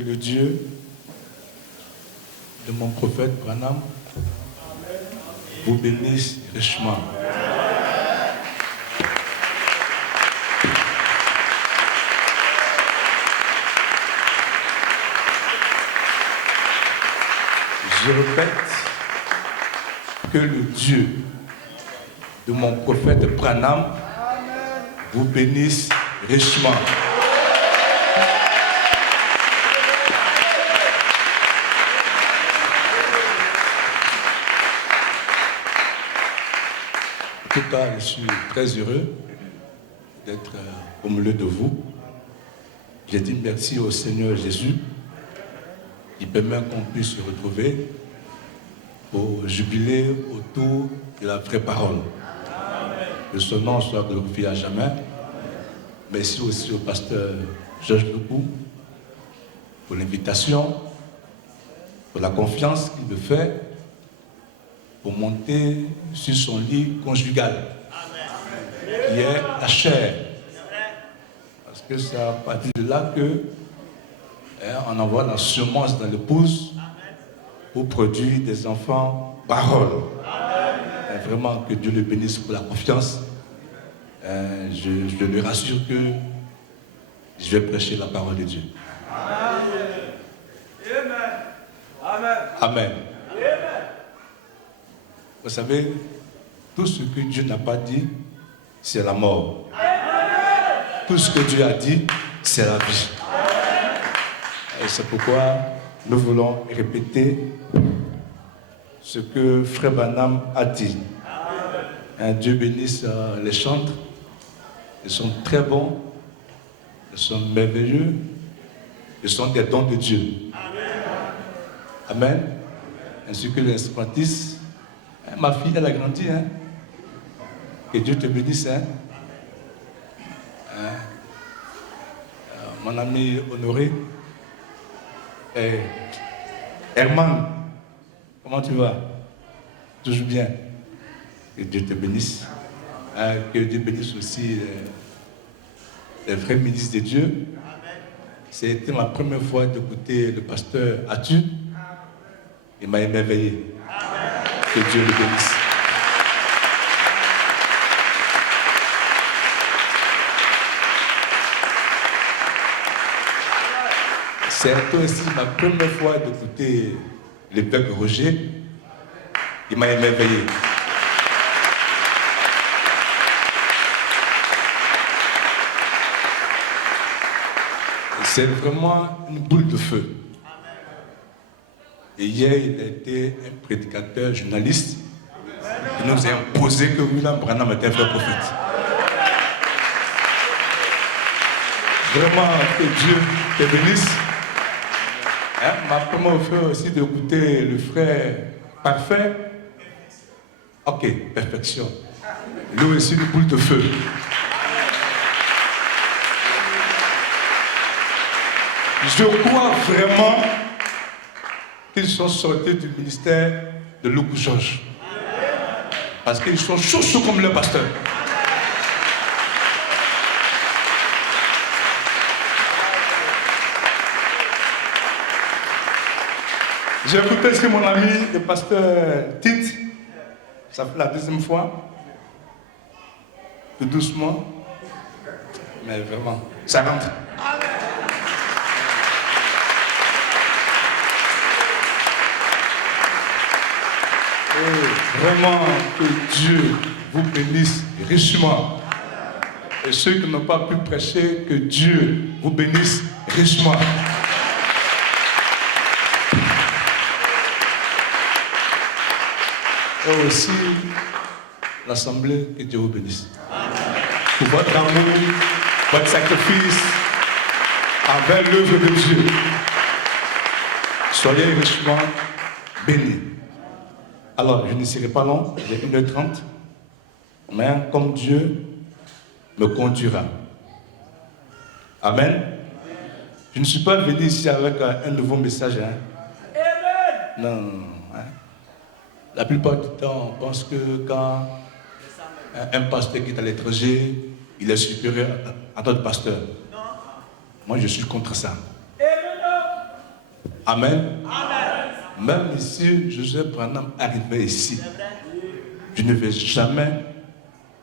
Que le Dieu de mon prophète Branham vous bénisse richement. Je répète, que le Dieu de mon prophète Branham vous bénisse richement. En tout cas, je suis très heureux d'être au milieu de vous. J'ai dit merci au Seigneur Jésus qui permet qu'on puisse se retrouver pour jubiler autour de la vraie parole. Que son nom soit glorifié à jamais. Merci aussi au pasteur Georges Lepou pour l'invitation, pour la confiance qu'il me fait pour monter sur son lit conjugal, qui est la chair. Parce que c'est à partir de là que on envoie la semence dans l'épouse pour produire des enfants paroles. Vraiment que Dieu le bénisse pour la confiance. Je lui rassure que je vais prêcher la parole de Dieu. Amen. Amen. Vous savez, tout ce que Dieu n'a pas dit, c'est la mort. Tout ce que Dieu a dit, c'est la vie. Et c'est pourquoi nous voulons répéter ce que Frère Branham a dit. Dieu bénisse les chantres. Ils sont très bons. Ils sont merveilleux. Ils sont des dons de Dieu. Amen. Ainsi que l'instrumentiste. Ma fille, elle a grandi. Que Dieu te bénisse. Mon ami Honoré. Herman, comment tu vas? Toujours bien. Que Dieu te bénisse. Que Dieu bénisse aussi les vrais ministres de Dieu. C'était ma première fois d'écouter le pasteur Atu. Il m'a émerveillé. Que Dieu le bénisse. C'est aussi ma première fois d'écouter l'évêque Roger. Il m'a émerveillé. C'est vraiment une boule de feu. Et hier, il a été un prédicateur journaliste. Il nous a imposé que William Branham était un vrai prophète. Vraiment, que Dieu te bénisse. Ma première fois aussi d'écouter le frère parfait. Ok, perfection. Lui aussi, une boule de feu. Je crois vraiment qu'ils sont sortis du ministère de Loukou Georges. Parce qu'ils sont chauds comme le pasteur. J'ai écouté ce que mon ami, le pasteur Tite, ça fait la deuxième fois, tout doucement, mais vraiment, ça rentre. Et vraiment que Dieu vous bénisse richement. Et ceux qui n'ont pas pu prêcher, que Dieu vous bénisse richement. Et aussi l'Assemblée, que Dieu vous bénisse. Pour votre amour, votre sacrifice envers l'œuvre de Dieu. Soyez richement bénis. Alors, je ne serai pas long, j'ai 1h30, mais comme Dieu me conduira. Amen. Je ne suis pas venu ici avec un nouveau message. Non. La plupart du temps, on pense que quand un pasteur qui est à l'étranger, il est supérieur à d'autres pasteurs. Moi, je suis contre ça. Amen. Même si Joseph Branham arrivait ici, je ne vais jamais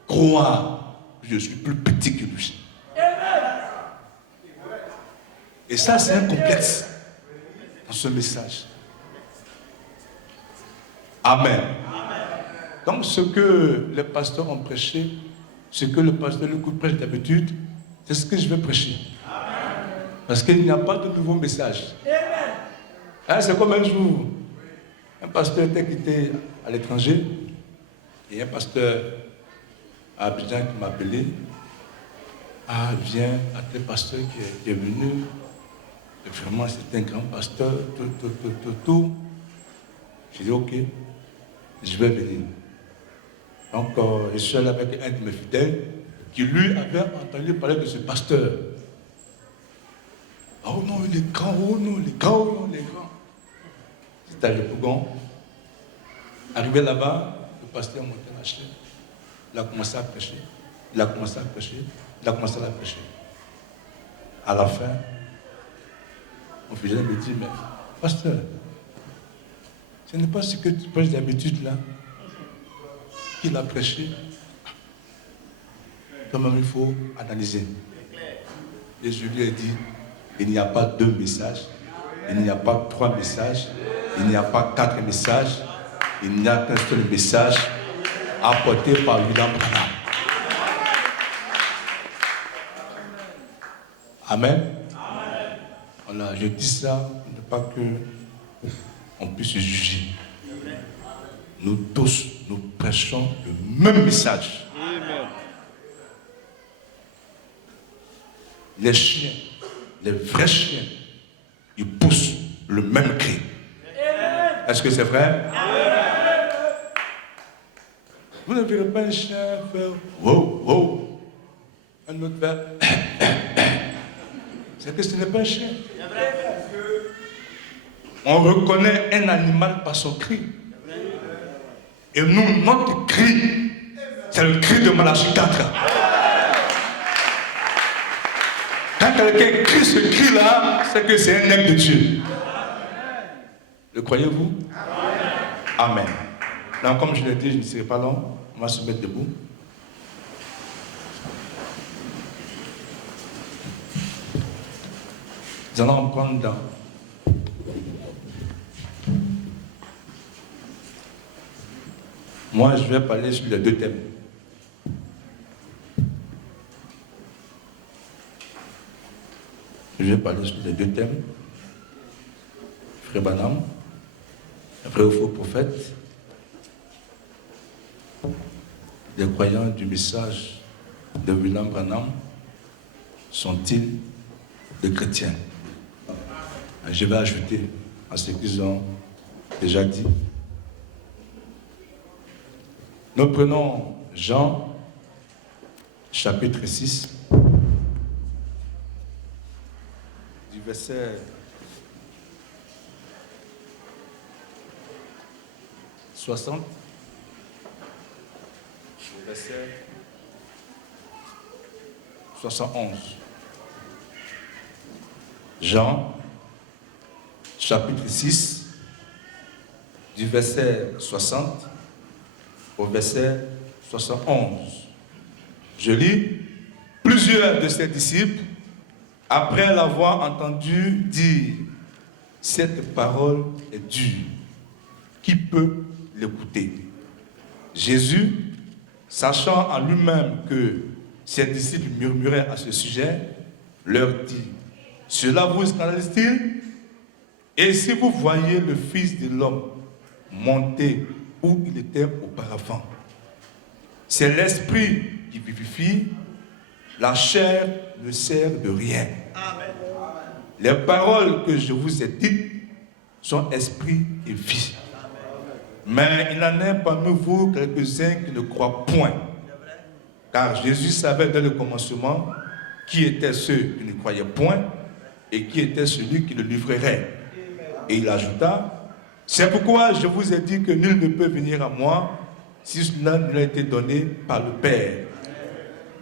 croire que je suis plus petit que lui. Et ça, c'est un complexe dans ce message. Amen. Donc, ce que les pasteurs ont prêché, ce que le pasteur Lecourt prêche d'habitude, c'est ce que je vais prêcher. Parce qu'il n'y a pas de nouveau message. Hein, c'est comme un jour, un pasteur était quitté à l'étranger, et un pasteur à Abidjan qui m'a appelé. Ah, viens à tel pasteur qui est venu. Et vraiment, c'est un grand pasteur, tout. J'ai dit, ok, je vais venir. Donc, je suis allé avec un de mes fidèles qui, lui, avait entendu parler de ce pasteur. Oh non, il est grand, oh non, il est grand, oh non, il est grand. C'était à Yopougon. Arrivé là-bas, le pasteur a monté la chaîne. Il a commencé à prêcher. Il a commencé à prêcher. Il a commencé à prêcher. À la fin, mon fidèle me dit, mais pasteur, ce n'est pas ce que tu prêches d'habitude là qu'il a prêché. Quand même, il faut analyser. Et je lui ai dit, il n'y a pas 2 messages, il n'y a pas 3 messages, il n'y a pas 4 messages, il n'y a qu'un seul message apporté par William Branham. Amen. Voilà, je dis ça pour ne pas que on puisse se juger. Nous tous, nous prêchons le même message. Amen. Les chiens, les vrais chiens, ils poussent le même cri. Est-ce que c'est vrai? Amen. Vous ne verrez pas un chien faire wow, wow, un autre faire c'est que ce n'est pas un chien. On reconnaît un animal par son cri. Et nous, notre cri, c'est le cri de Malachie 4. Quand quelqu'un crie ce cri-là, c'est que c'est un aigle de Dieu. Le croyez-vous? Amen. Donc, comme je l'ai dit, je ne serai pas long. On va se mettre debout. Nous allons prendre dans moi, je vais parler sur les 2 thèmes. Je vais parler sur les 2 thèmes. Frère Branham, vrai ou faux prophète, les croyants du message de William Branham sont-ils des chrétiens? Je vais ajouter à ce qu'ils ont déjà dit. Nous prenons Jean, chapitre 6, du verset 60 au verset 71. Jean, chapitre 6, du verset 60 au verset 71. Je lis. Plusieurs de ses disciples, après l'avoir entendu dire, cette parole est dure, qui peut l'écouter? Jésus, sachant en lui-même que ses disciples murmuraient à ce sujet, leur dit, cela vous scandalise-t-il? Et si vous voyez le Fils de l'homme monter où il était auparavant, c'est l'esprit qui vivifie, la chair ne sert de rien. Amen. Les paroles que je vous ai dites sont esprit et vie. Mais il en est parmi vous quelques-uns qui ne croient point. Car Jésus savait dès le commencement qui étaient ceux qui ne croyaient point et qui était celui qui le livrerait. Et il ajouta, c'est pourquoi je vous ai dit que nul ne peut venir à moi si cela ne lui a été donné par le Père.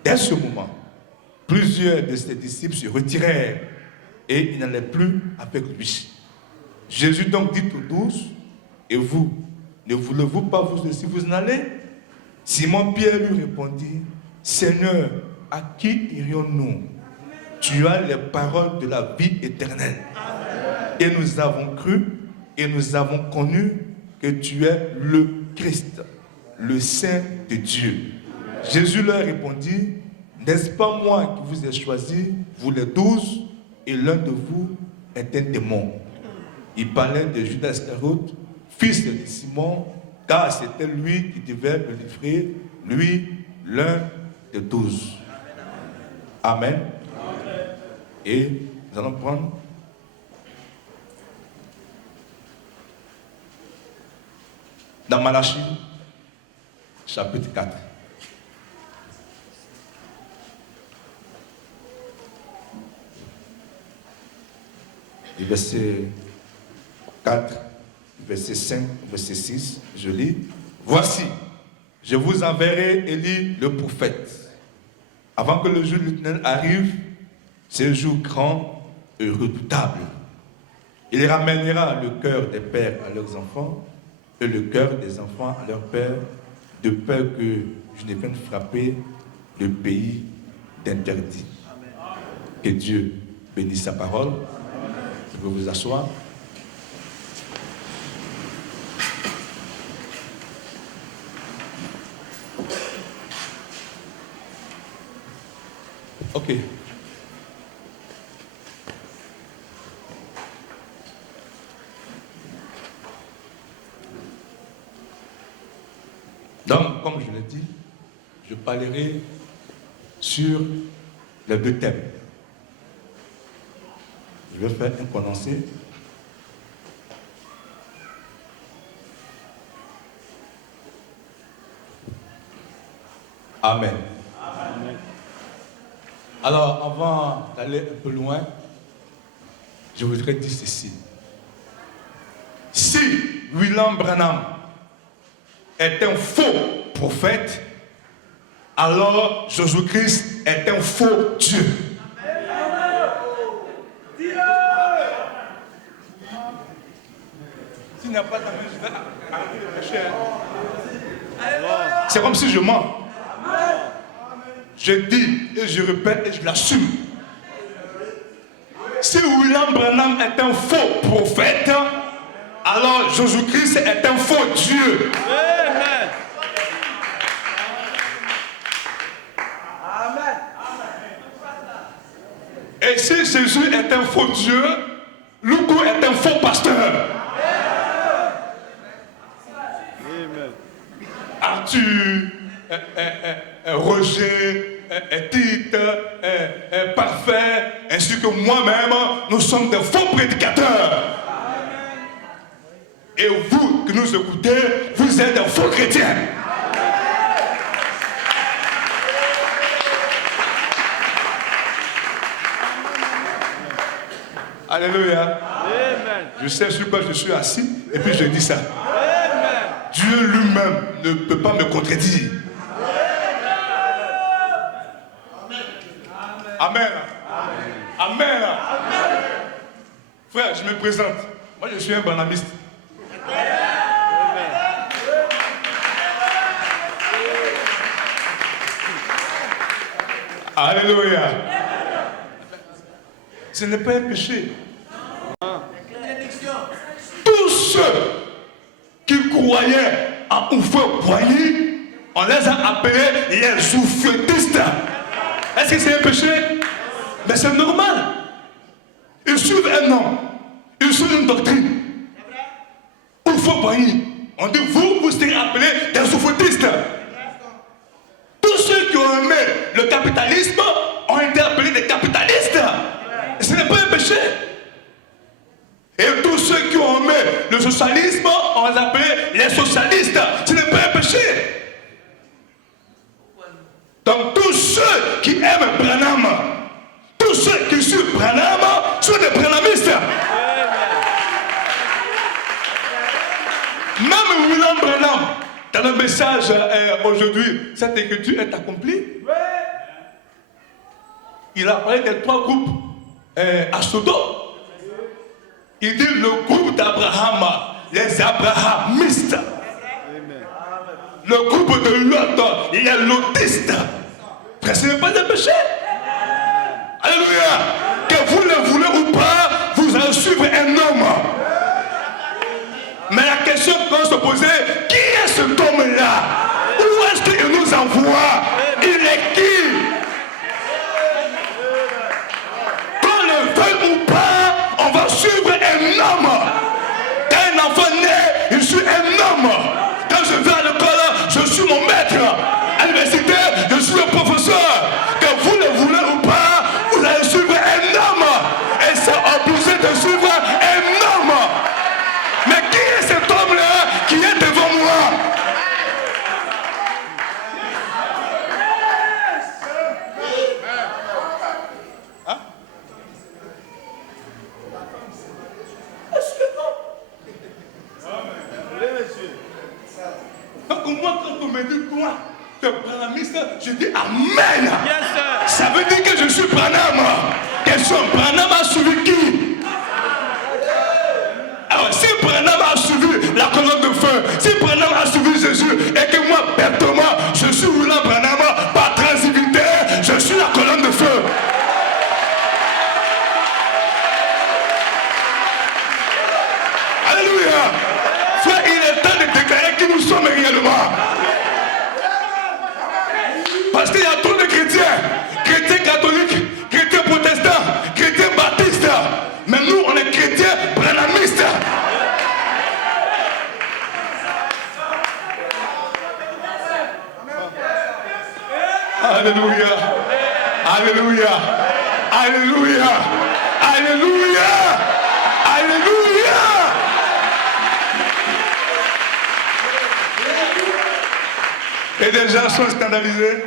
Dès ce moment, plusieurs de ses disciples se retirèrent et ils n'allaient plus avec lui. Jésus donc dit aux 12, et vous, ne voulez-vous pas vous aussi vous en aller? Simon-Pierre lui répondit, Seigneur, à qui irions-nous? Tu as les paroles de la vie éternelle. Et nous avons cru et nous avons connu que tu es le Christ, le Saint de Dieu. Jésus leur répondit, n'est-ce pas moi qui vous ai choisi, vous les 12, et l'un de vous est un démon. Il parlait de Judas Iscariote, fils de Simon, car c'était lui qui devait le livrer, lui, l'un des 12. Amen. Et nous allons prendre dans Malachie, chapitre 4. Et verset 4, verset 5, verset 6, je lis. Voici, je vous enverrai Élie le prophète, avant que le jour de l'Éternel arrive, ce jour grand et redoutable. Il ramènera le cœur des pères à leurs enfants et le cœur des enfants à leurs pères, de peur que je ne vienne frapper le pays d'interdit. Que Dieu bénisse sa parole. Vous pouvez vous asseoir. Ok. Donc, comme je l'ai dit, je parlerai sur les deux thèmes. Je vais faire un condensé. Amen. Amen. Alors, avant d'aller un peu loin, je voudrais dire ceci. Si William Branham est un faux prophète, alors Jésus-Christ est un faux Dieu. S'il n'y a pas d'amour, je vais arrêter de prêcher. C'est comme si je mens. Je dis et je répète et je l'assume. Si William Branham est un faux prophète, alors Jésus-Christ est un faux Dieu. Amen. Et si Jésus est un faux Dieu, Loukou est un faux pasteur. Arthur, Roger, Tite, Parfait, ainsi que moi-même, nous sommes des faux prédicateurs. Et vous qui nous écoutez, vous êtes des faux chrétiens. Alléluia. Amen. Je sais sur quoi je suis assis et puis je dis ça. Amen. Dieu lui-même ne peut pas me contredire. Amen. Amen. Amen. Amen. Frère, je me présente. Moi, je suis un branhamiste. Alléluia. Ce n'est pas un péché. Tous ceux qui croyaient en Oufoué-Boigny, on les a appelés les oufouettistes. Est-ce que c'est un péché? Mais c'est normal. Ils suivent un nom. Ils suivent une doctrine. Oufoué-Boigny. On dit vous serez appelés des oufouettistes. Tous ceux qui ont aimé le capitalisme ont été appelés des capitalistes. Ce n'est pas un péché. Et tous ceux qui ont aimé le socialisme, on les appelé les socialistes. Ce n'est pas un péché. Donc tous ceux qui aiment Branham, tous ceux qui suivent Branham sont des branhamistes. Même William Branham, dans le message aujourd'hui, cette écriture est accomplie. Il a parlé des trois groupes à Sodome. Il dit le groupe d'Abraham, les abrahamistes. Le groupe de Lot, les lotistes. Ce n'est pas un péché. Alléluia. Que vous le voulez ou pas, vous allez suivre un homme. Mais la question qu'on se poser, qui est cet homme-là? Où est-ce qu'il nous envoie? Il est qui? Qu'on le veuille ou pas, on va suivre un homme. Quand un enfant naît, je suis un homme. Quand je vais à l'école, je suis mon maître. À l'université, je suis le professeur. Que vous le voulez ou pas, vous allez suivre un homme. Et c'est obligé de suivre un homme. Mais qui est cet homme-là qui est devant moi? Hein? Est-ce que non? Donc moi, quand on me dit toi, tu es branhamiste, je dis Amen. Yes, ça veut dire que je suis Branham. Question, Branham a suivi qui? Alors si Branham a suivi la colonne de feu, si Branham a suivi Jésus, et que moi, bêtement, je suis William Branham, par transitivité, je suis la colonne de feu. Alléluia. Frère, il est temps de déclarer qui nous sommes réellement. Parce qu'il y a trop de chrétiens, chrétiens catholiques, chrétiens protestants, chrétiens baptistes. Mais nous, on est chrétiens branhamistes. Alléluia. Alléluia. Alléluia. Alléluia. Alléluia. Et des gens sont scandalisés.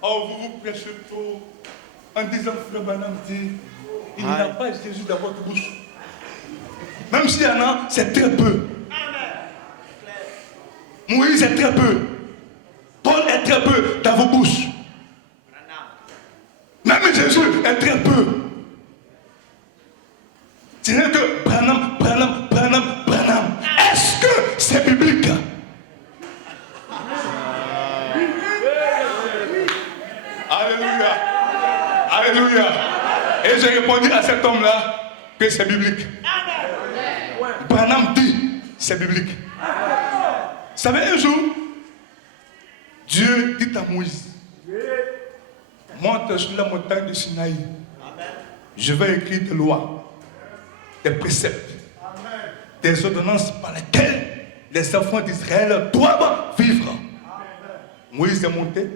Oh, vous vous prêchez trop en disant, frère Branham dit, il n'y a pas Jésus dans votre bouche. Même s'il y en a, c'est très peu. Moïse est très peu. Paul est très peu dans vos bouches. Même Jésus est très peu. C'est-à-dire que Branham. Est-ce que c'est biblique? Alléluia. Alléluia. Et j'ai répondu à cet homme-là que c'est biblique. Branham dit c'est biblique. Vous savez, un jour, Dieu dit à Moïse, monte sur la montagne de Sinaï. Je vais écrire des lois, des préceptes, des ordonnances par lesquelles les enfants d'Israël doivent vivre. Moïse est monté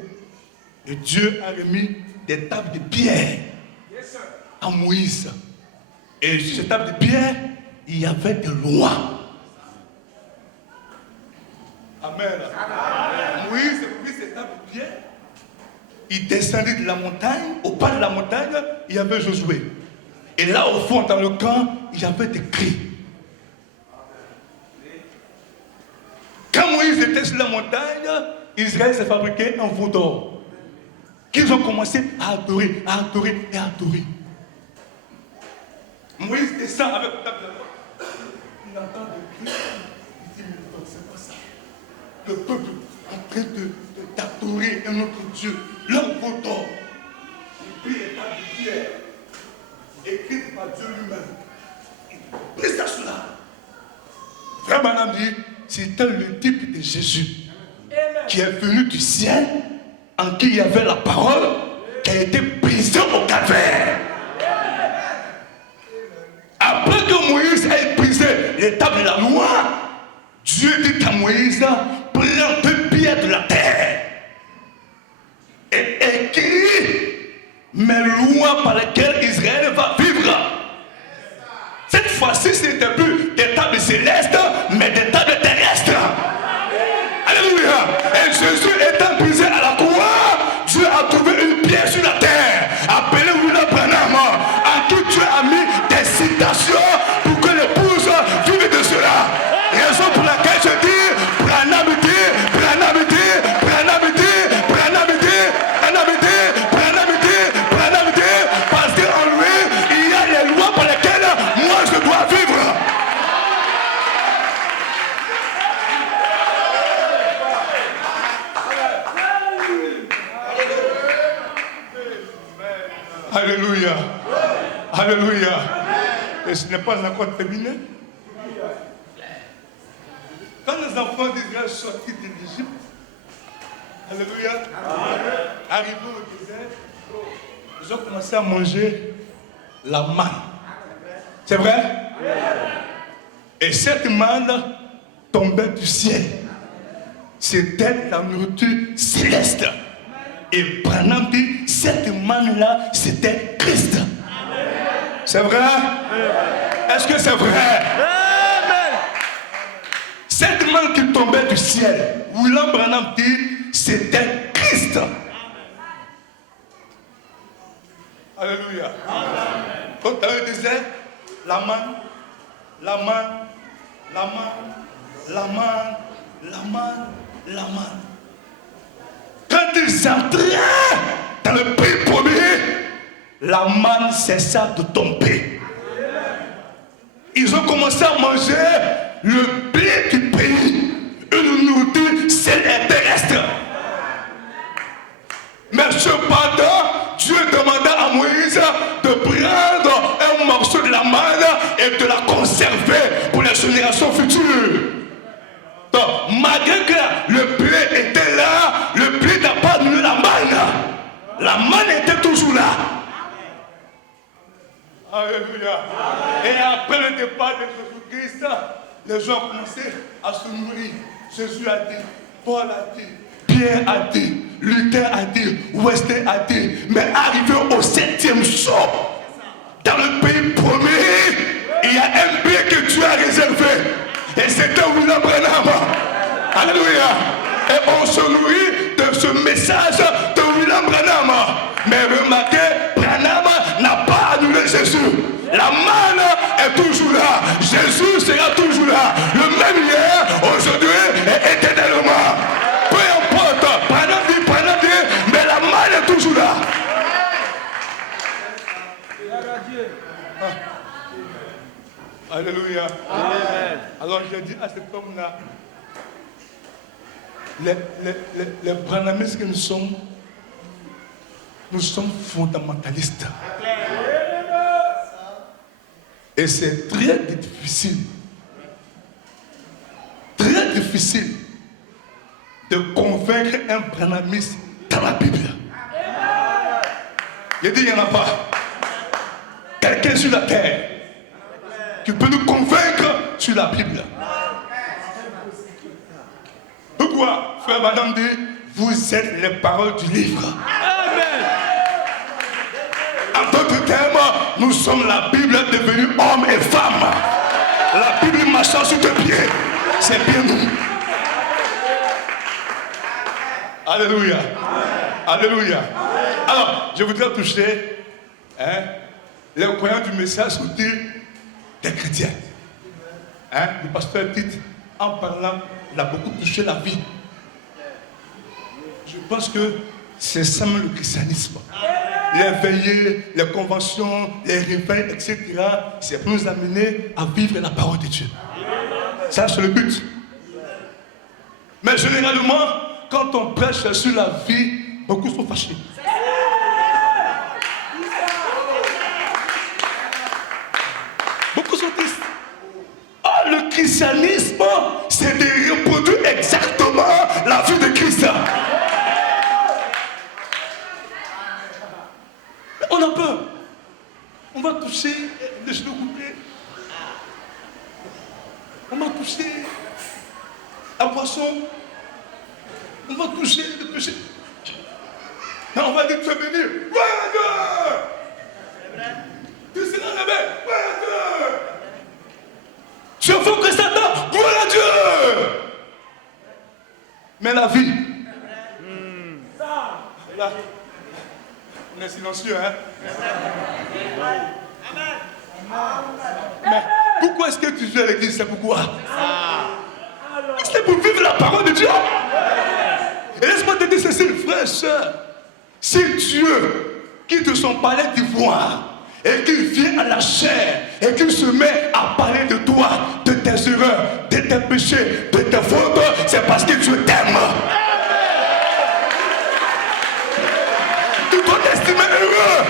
et Dieu a remis des tables de pierre à Moïse. Et sur ces tables de pierre, il y avait des lois. Amen. Moïse a pris ces tables de pierre. Il descendit de la montagne. Au bas de la montagne, il y avait Josué. Et là, au fond, dans le camp, il y avait des cris. Quand Moïse était sur la montagne, Israël s'est fabriqué un veau d'or. Qu'ils ont commencé à adorer, à adorer et à adorer. Moïse descend avec la table de la. Il entend des cris. Il dit, mais non, c'est pas ça. Le peuple en train d'adorer un autre Dieu, leur veau d'or. Il prit les tables de pierre, écrites par Dieu lui-même. Il prit ça cela. Frère Branham dit, c'était le type de Jésus qui est venu du ciel, en qui il y avait la parole, qui a été brisée au calvaire. Après que Moïse ait brisé les tables de la loi, Dieu dit à Moïse, prends 2 pierres de la terre et écris mes lois par lesquelles Israël va vivre. Cette fois-ci, ce n'était plus des tables célestes, mais des tables terrestres. Alléluia. Et Jésus étant brisé à la croix, Dieu a trouvé une pierre sur la terre, appelée William Branham, à qui Dieu a mis des citations pour que l'épouse vive de cela. Raison pour laquelle je dis, Branham dit, Branham dit, Branham dit, Branham dit, Branham dit, Branham dit, Branham dit, parce qu'en lui, il y a les lois par lesquelles Alléluia. Alléluia. Et ce n'est pas encore terminé. Quand les enfants d'Israël sortis de l'Égypte, alléluia, arrivés au désert, ils ont commencé à manger la manne. C'est vrai? Et cette manne tombait du ciel. C'était la nourriture céleste. Et Branham dit, cette manne-là, c'était Christ. C'est vrai? Est-ce que c'est vrai? Cette manne qui tombait du ciel, William Branham dit, c'était Christ. Alléluia. Donc dans le désert, la manne, la manne, la manne, la manne, la manne, la manne. Quand ils entraient dans le pays promis, la manne cessa de tomber. Ils ont commencé à manger le blé du pays, une nourriture saine et terrestre. Mais cependant, Dieu demanda à Moïse de prendre un morceau de la manne et de la conserver pour les générations futures. Donc, malgré que le blé était là, le blé n'a pas annulé la manne. La manne était toujours là. Alléluia. Et après le départ de Jésus-Christ, les gens ont commencé à se nourrir. Jésus a dit, Paul a dit, Pierre a dit, Luther a dit, Wesley a dit, mais arrivé au 7e jour, dans le pays promis, il y a un blé que Dieu a réservé. Et c'était William Branham. Alléluia. Et on se nourrit de ce message de William Branham. Mais remarquez, Branham n'a pas annulé Jésus. La manne est toujours là. Jésus sera toujours là. Le même hier, aujourd'hui et éternellement. Peu importe. Branham dit, mais la manne est toujours là. Alléluia. Amen. Alors je dis à cet homme-là, les branhamistes que nous sommes fondamentalistes. Et c'est très difficile de convaincre un branhamiste dans la Bible. Je dis, il n'y en a pas. Quelqu'un sur la terre qui peut nous convaincre sur la Bible. Pourquoi, frère Madame dit, vous êtes les paroles du livre. Amen. En d'autres termes, nous sommes la Bible devenue homme et femme. La Bible marchant sur tes pieds. C'est bien nous. Alléluia. Alléluia. Alors, je voudrais toucher les croyants du message sur des chrétiens. Le pasteur dit, en parlant, il a beaucoup touché la vie. Je pense que c'est ça même le christianisme. Les veillées, les conventions, les réveils, etc. C'est pour nous amener à vivre la parole de Dieu. Ça, c'est le but. Mais généralement, quand on prêche sur la vie, beaucoup sont fâchés. Beaucoup sont tristes. Oh, le christianisme, c'est de reproduire exactement la vie de Christ. On a peur. On va toucher les genoux coupés. On va toucher la poisson. On va toucher le péché. Mais on va dire, tu es béni. Tu seras levé. Je veux que ça donne. Gloire à Dieu. Mais la vie. Là. On est silencieux, hein? Mais pourquoi est-ce que tu viens à l'église? C'est pourquoi? C'est pour vivre la parole de Dieu. Et laisse-moi te dire ceci, frère et soeur. Si Dieu quitte son palais d'ivoire et qu'il vient à la chair et qu'il se met à parler de toi, de tes erreurs, de tes péchés, de tes fautes, c'est parce que Dieu t'aime. Tu dois t'estimer heureux.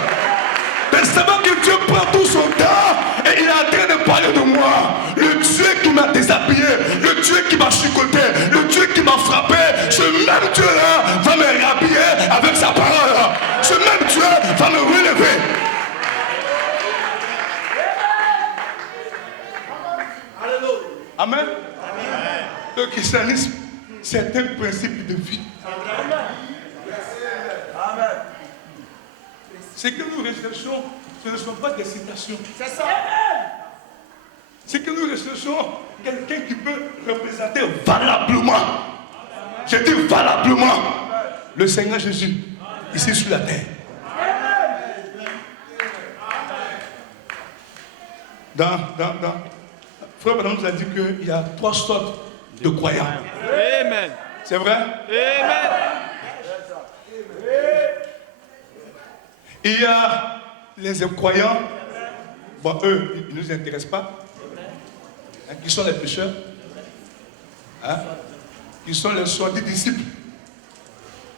Mais savant que Dieu prend tout son temps et il est en train de parler de moi. Le Dieu qui m'a déshabillé, le Dieu qui m'a chicoté, le Dieu qui m'a frappé, ce même Dieu-là va me rhabiller avec sa parole. Ce même Dieu va me relever. Amen. Le christianisme, c'est un principe de vie. Ce que nous recherchons, ce ne sont pas des citations. C'est ça. Ce que nous recherchons, quelqu'un qui peut représenter valablement. Je dis valablement le Seigneur Jésus ici sur la terre. Frère Madame nous a dit qu'il y a 3 sortes de croyants. Amen. C'est vrai? Amen. Il y a les incroyants. Bon, eux, ils ne nous intéressent pas. Hein, qui sont les pécheurs? Hein? Qui sont les soi-disant disciples?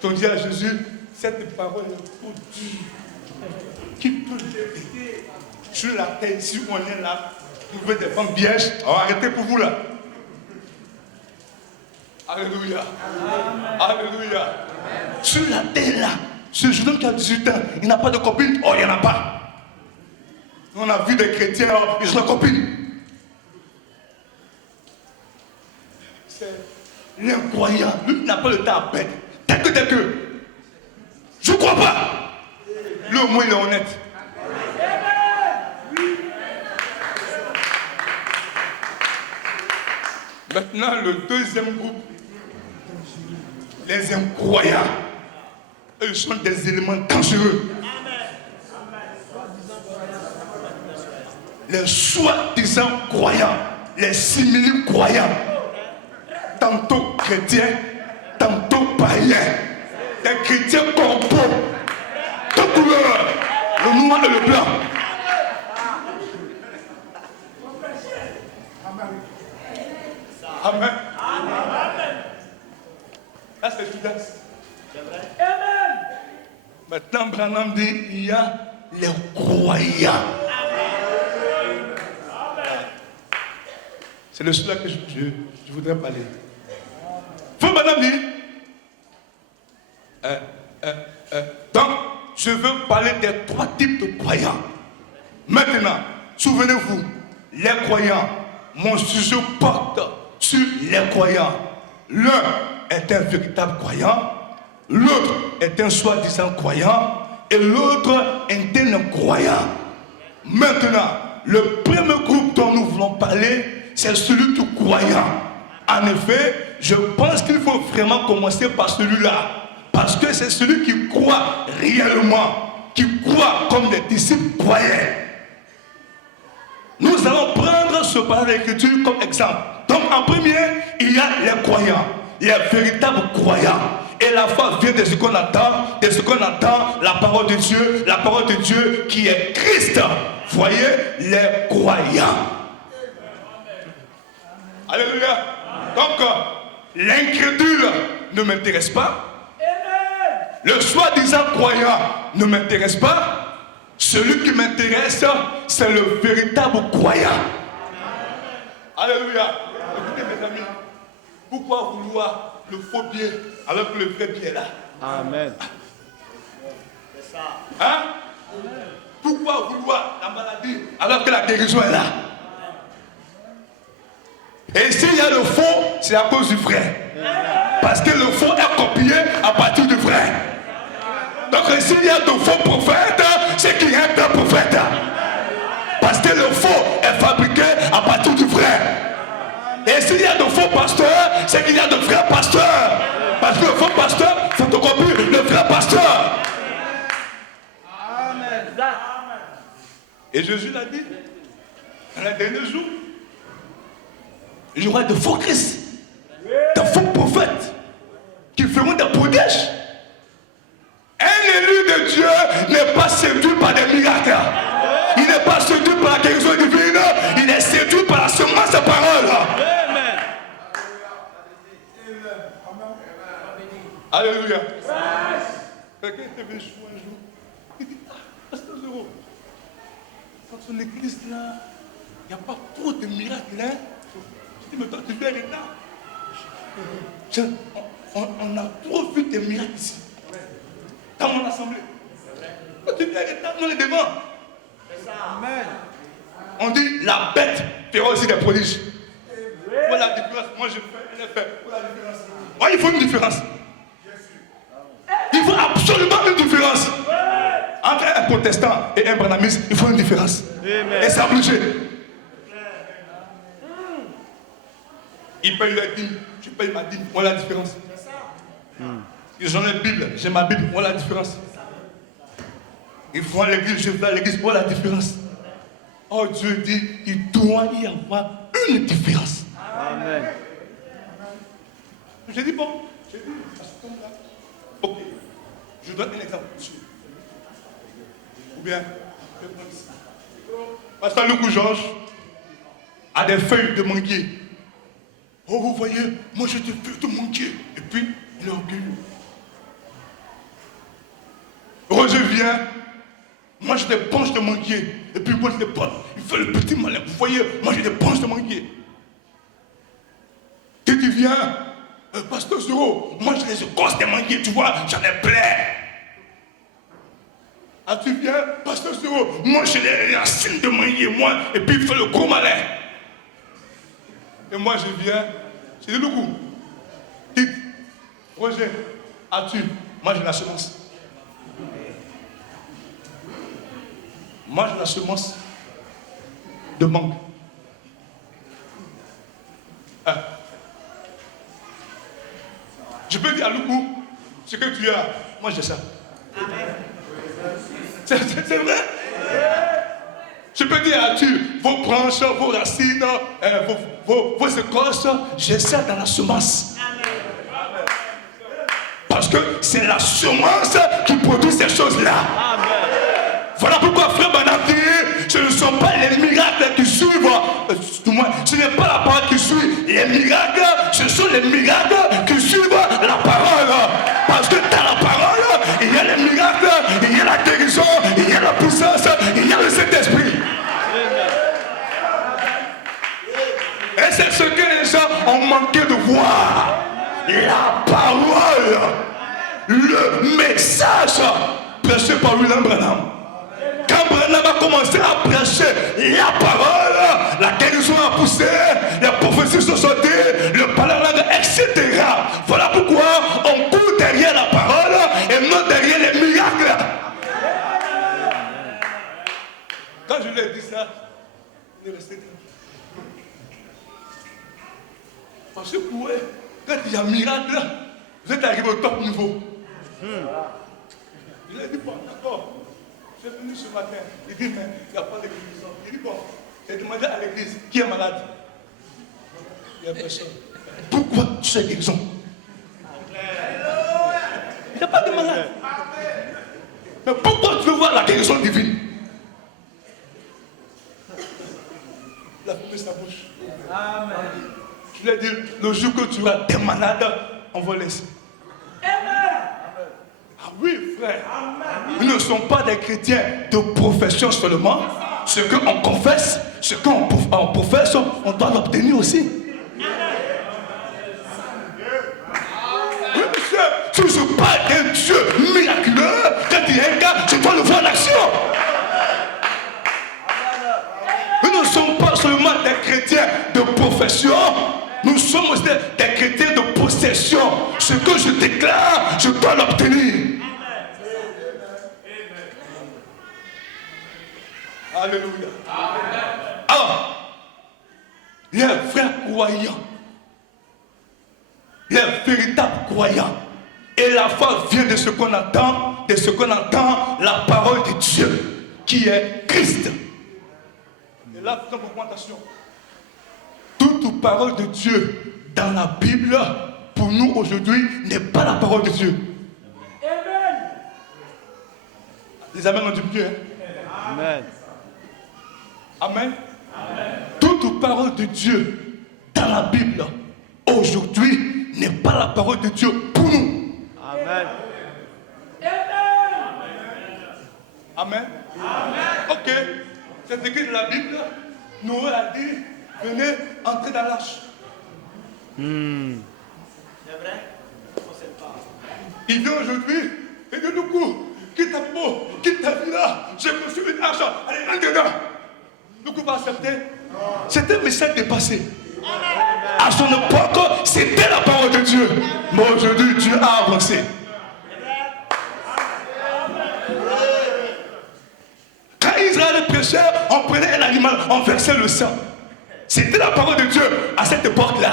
Qui ont dit à Jésus, cette parole est trop dure. Qui peut l'aider sur la terre, si on est là, trouver des femmes vierges? Alors arrêtez pour vous là. Alléluia. Alléluia. Sur la terre là, ce jeune homme qui a 18 ans, il n'a pas de copine. Oh, il n'y en a pas. On a vu des chrétiens, oh, ils ont des copines. C'est l'incroyant. Lui, il n'a pas le temps à perdre. Tel que. Je ne crois pas. Lui, au moins, il est honnête. Maintenant, le deuxième groupe, les incroyants, eux sont des éléments dangereux. Les soi-disant croyants, les simili-croyants, tantôt chrétiens, tantôt païens, des chrétiens corbeaux, de couleur, le noir et le blanc. Amen. Là, c'est Judas. Amen. Maintenant, Branham dit il y a les croyants. C'est de cela que je voudrais parler. Frère Branham dit donc, je veux parler des 3 types de croyants. Maintenant, souvenez-vous, les croyants, mon sujet porte sur les croyants. L'un est un véritable croyant, l'autre est un soi-disant croyant, et l'autre est un incroyant. Maintenant, le premier groupe dont nous voulons parler, c'est celui du croyant. En effet, je pense qu'il faut vraiment commencer par celui-là, parce que c'est celui qui croit réellement, qui croit comme les disciples croyaient. Nous allons prendre ce passage de l'Écriture comme exemple. Donc en premier, il y a les croyants, les véritables croyants. Et la foi vient de ce qu'on entend, la parole de Dieu qui est Christ. Voyez, les croyants. Alléluia. Donc, l'incrédule ne m'intéresse pas. Le soi-disant croyant ne m'intéresse pas. Celui qui m'intéresse, c'est le véritable croyant. Alléluia. Écoutez mes amis, pourquoi vouloir le faux pied alors que le vrai pied est là? Amen. C'est ça. Hein? Pourquoi vouloir la maladie alors que la guérison est là? Et s'il y a le faux, c'est à cause du vrai. Parce que le faux est copié à partir du vrai. Donc s'il y a de faux prophètes, c'est qu'il y a un vrai prophète. Parce que le faux est fabriqué à partir du vrai. Et s'il y a de faux pasteurs, c'est qu'il y a de vrais pasteurs. Parce que le faux pasteur photocopie le vrai pasteur. Amen. Et Jésus l'a dit, dans les derniers jours, il y aura de faux Christ, de faux prophètes qui feront des prodiges. Un élu de Dieu n'est pas séduit par des miracles. Il n'est pas séduit par la guérison divine. Il est séduit par la semence de parole. Amen. Alléluia. Quelqu'un était venu un jour. Il dit, pasteur Zéro, dans son église là, il n'y a pas trop de miracles. Hein? Je dis, mais toi, tu viens là. On a trop vu des miracles ici. Dans mon assemblée. Toi, tu viens là, on est devant. Amen. On dit la bête fera aussi des prodiges. Voilà la différence. Moi je fais, elle fait. Voilà la différence. Oh, il faut une différence. Il faut absolument une différence. Entre un protestant et un branhamiste, il faut une différence. Amen. Et c'est obligé. Il paye leur dîme, je paye ma dîme. Voilà la différence. Ils ont la Bible, j'ai ma Bible. Voilà la différence. Ils vont à l'église, je vais à l'église. Voilà la différence. Oh, Dieu dit, il doit y avoir une différence. Amen. J'ai dit, bon, j'ai dit, à ce moment-là, ok, je donne un exemple. Ou bien, je vais prendre ici. Pasteur Luc ou Georges a des feuilles de manguier. Oh, vous voyez, moi j'ai des feuilles de manguier. Et puis, il est orgueilleux. Roger vient, moi j'ai des branches de manguier. Et puis moi je les prends. Il fait le petit malin. Vous voyez, moi j'ai des branches de manguier. Dès qu'il vient, Pasteur Zoro, moi j'ai les écorces des manguiers, tu vois, j'en ai plein. Ah, tu viens, Pasteur Zoro, moi j'ai les racines de manguier, moi, et puis il fait le gros malin. Et moi je viens, j'ai dit le goût. Dites, Roger, as-tu? Moi j'ai la semence. Moi j'ai la semence de mangue. Hein? Je peux dire à Loukou, ce que tu as, moi j'ai ça. C'est vrai? Je peux dire à tu, vos branches, vos racines, vos écorces, j'ai ça dans la semence. Parce que c'est la semence qui produit ces choses-là. Voilà pourquoi frère Branham dit, ce ne sont pas les miracles qui suivent, ce n'est pas la parole qui suit les miracles, ce sont les miracles qui suivent la parole. Parce que dans la parole, il y a les miracles, il y a la guérison, il y a la puissance, il y a le Saint-Esprit. Et c'est ce que les gens ont manqué de voir. La parole, le message prêché par William Branham. Quand Branham a commencé à prêcher la parole, la guérison a poussé, les prophéties sont sautées, le parler langue, etc. Voilà pourquoi on court derrière la parole et non derrière les miracles. Quand je lui ai dit ça, il est resté tranquille. Parce que pour eux, quand il y a un miracle, vous êtes arrivé au top niveau. Il a dit, bon, d'accord. Je suis venu ce matin, il dit, mais il n'y a pas de guérison. Il dit, bon, j'ai demandé à l'église, qui est malade? Il n'y a personne. Pourquoi tu es guérison? Il n'y a pas de malade. Mais pourquoi tu veux voir la guérison divine? Il a fermé sa bouche. Amen. Je lui ai dit, le jour que tu auras des malades, on va laisser. Ah oui, frère. Nous ne sommes pas des chrétiens de profession seulement. Ce qu'on confesse, ce qu'on professe, on doit l'obtenir aussi. Oui, monsieur, si je parle d'un Dieu miraculeux, quand il y a un gars, je dois le voir en action. Nous ne sommes pas seulement des chrétiens de profession. Nous sommes aussi des chrétiens de possession. Ce que je déclare, je dois l'obtenir. Alléluia. Alors, les vrais croyants, les véritables croyants, et la foi vient de ce qu'on entend, la parole de Dieu, qui est Christ. Et là, faisons augmentation. Toute parole de Dieu dans la Bible, pour nous aujourd'hui, n'est pas la parole de Dieu. Amen. Les amens ont dit Dieu. Amen. Amen. Amen. Toute parole de Dieu dans la Bible, aujourd'hui, n'est pas la parole de Dieu pour nous. Amen. Amen. Amen. Ok. C'est écrit dans la Bible. Noé a dit, venez entrer dans l'arche. C'est vrai? Il vient aujourd'hui et de nous coups, quitte ta peau, quitte ta vie là, j'ai construit une arche, allez, rentre dedans. Nous ne pouvons pas accepter. C'était un message dépassé. À son époque, c'était la parole de Dieu. Mais aujourd'hui, Dieu a avancé. Quand Israël prêchait, on prenait un animal, on versait le sang. C'était la parole de Dieu à cette époque-là.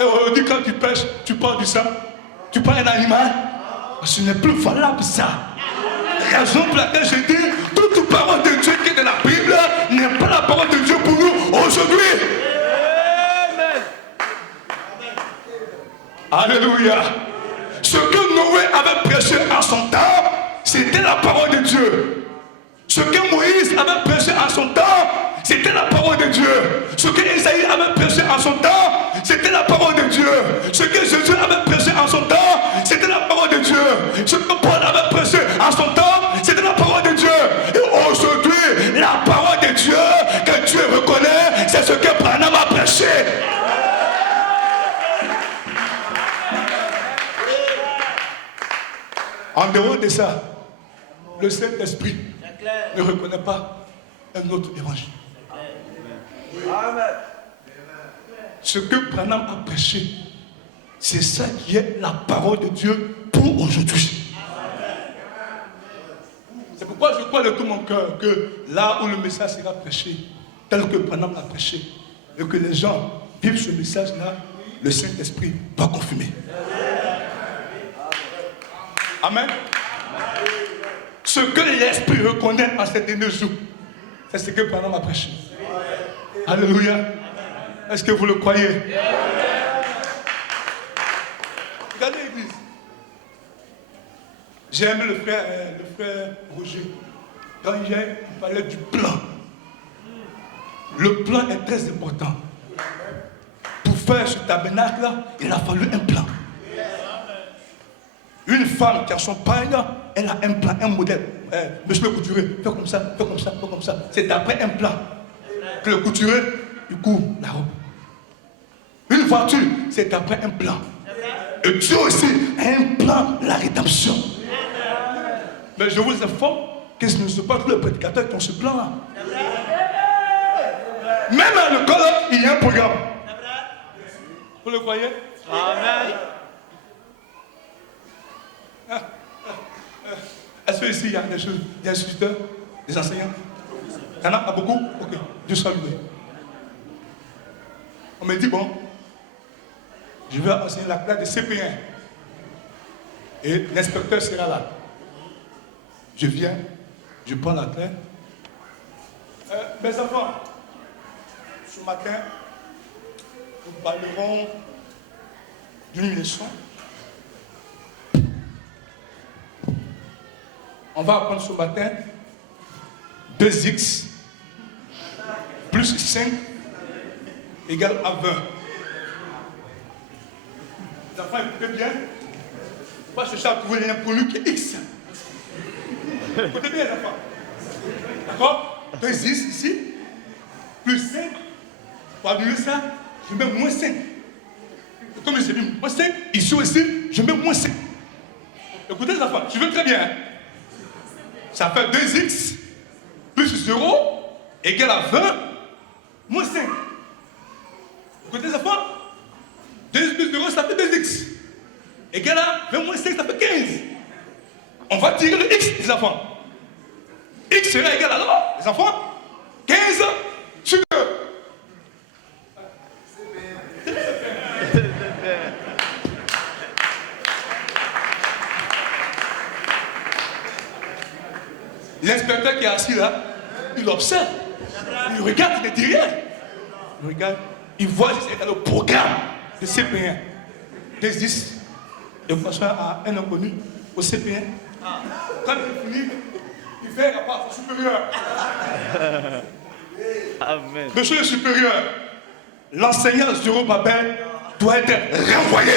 Et aujourd'hui, quand tu pêches, tu prends du sang, tu prends un animal. Ce n'est plus valable ça. Raison pour laquelle je dis, toute parole de Dieu qui est dans la Bible n'est pas la parole de Dieu pour nous aujourd'hui. Amen. Alléluia. Ce que Noé avait prêché en son temps, c'était la parole de Dieu. Ce que Moïse avait prêché en son temps, c'était la parole de Dieu. Ce que Isaïe avait prêché en son temps, c'était la parole de Dieu. Ce que Jésus avait prêché en son temps, c'était la parole de Dieu. Ce que Paul avait prêché en son temps, c'était la parole de Dieu. Et aujourd'hui, la parole de Dieu que Dieu reconnaît, c'est ce que Branham a prêché. En dehors de ça, le Saint-Esprit ne reconnaît pas un autre évangile. Amen. Ce que Branham a prêché, c'est ça qui est la parole de Dieu pour aujourd'hui. C'est pourquoi je crois de tout mon cœur que là où le message sera prêché, tel que Branham a prêché, et que les gens vivent ce message-là, le Saint-Esprit va confirmer. Amen. Ce que l'Esprit reconnaît en ces derniers jours, c'est ce que Branham a prêché. Alléluia. Est-ce que vous le croyez? Regardez l'église. J'ai aimé le frère Roger. Quand il parlait du plan. Le plan est très important. Pour faire ce tabernacle-là, il a fallu un plan. Une femme qui a son pagne, elle a un plan, un modèle. Monsieur le couturier, fais comme ça, fais comme ça, fais comme ça. C'est d'après un plan que le couturier, il court la robe. Une voiture, c'est d'après un plan. Et Dieu aussi a un plan, la rédemption. Mais je vous informe que ce ne sont pas tous les prédicateurs qui ont ce plan-là. Même à l'école, il y a un programme. Vous le croyez? Amen. Est-ce qu'ici il y a des choses, des instituteurs, des enseignants? Il y en a pas beaucoup? Ok, Dieu soit loué. On me dit, bon, je vais enseigner la classe de CP1. Et l'inspecteur sera là. Je viens, je prends la clé. Mes enfants, ce matin, nous parlerons d'une leçon. On va apprendre ce matin 2x plus 5 égale à 20. Les enfants, écoutez bien. On va chercher à trouver l'inconnu qui est x. Écoutez bien, les enfants. D'accord? 2x ici, plus 5. Pour annuler ça, je mets moins 5. Et comme j'ai mis moins 5, ici aussi, je mets moins 5. Écoutez, les enfants, je veux très bien. Hein? Ça fait 2x plus 0 égale à 20 moins 5. Écoutez les enfants, 2x plus 0 ça fait 2x. Égale à 20 moins 5 ça fait 15. On va tirer le x les enfants. X sera égal à alors, les enfants, 15 sur 2. L'inspecteur qui est assis là, il observe, il regarde, il ne dit rien. Il regarde, il voit si c'est dans le programme de CP1. 2-10, et François a un inconnu au CP1. Quand il finit, il fait un rapport à son supérieur. Amen. Monsieur le supérieur, l'enseignant Zorobabel doit être renvoyé.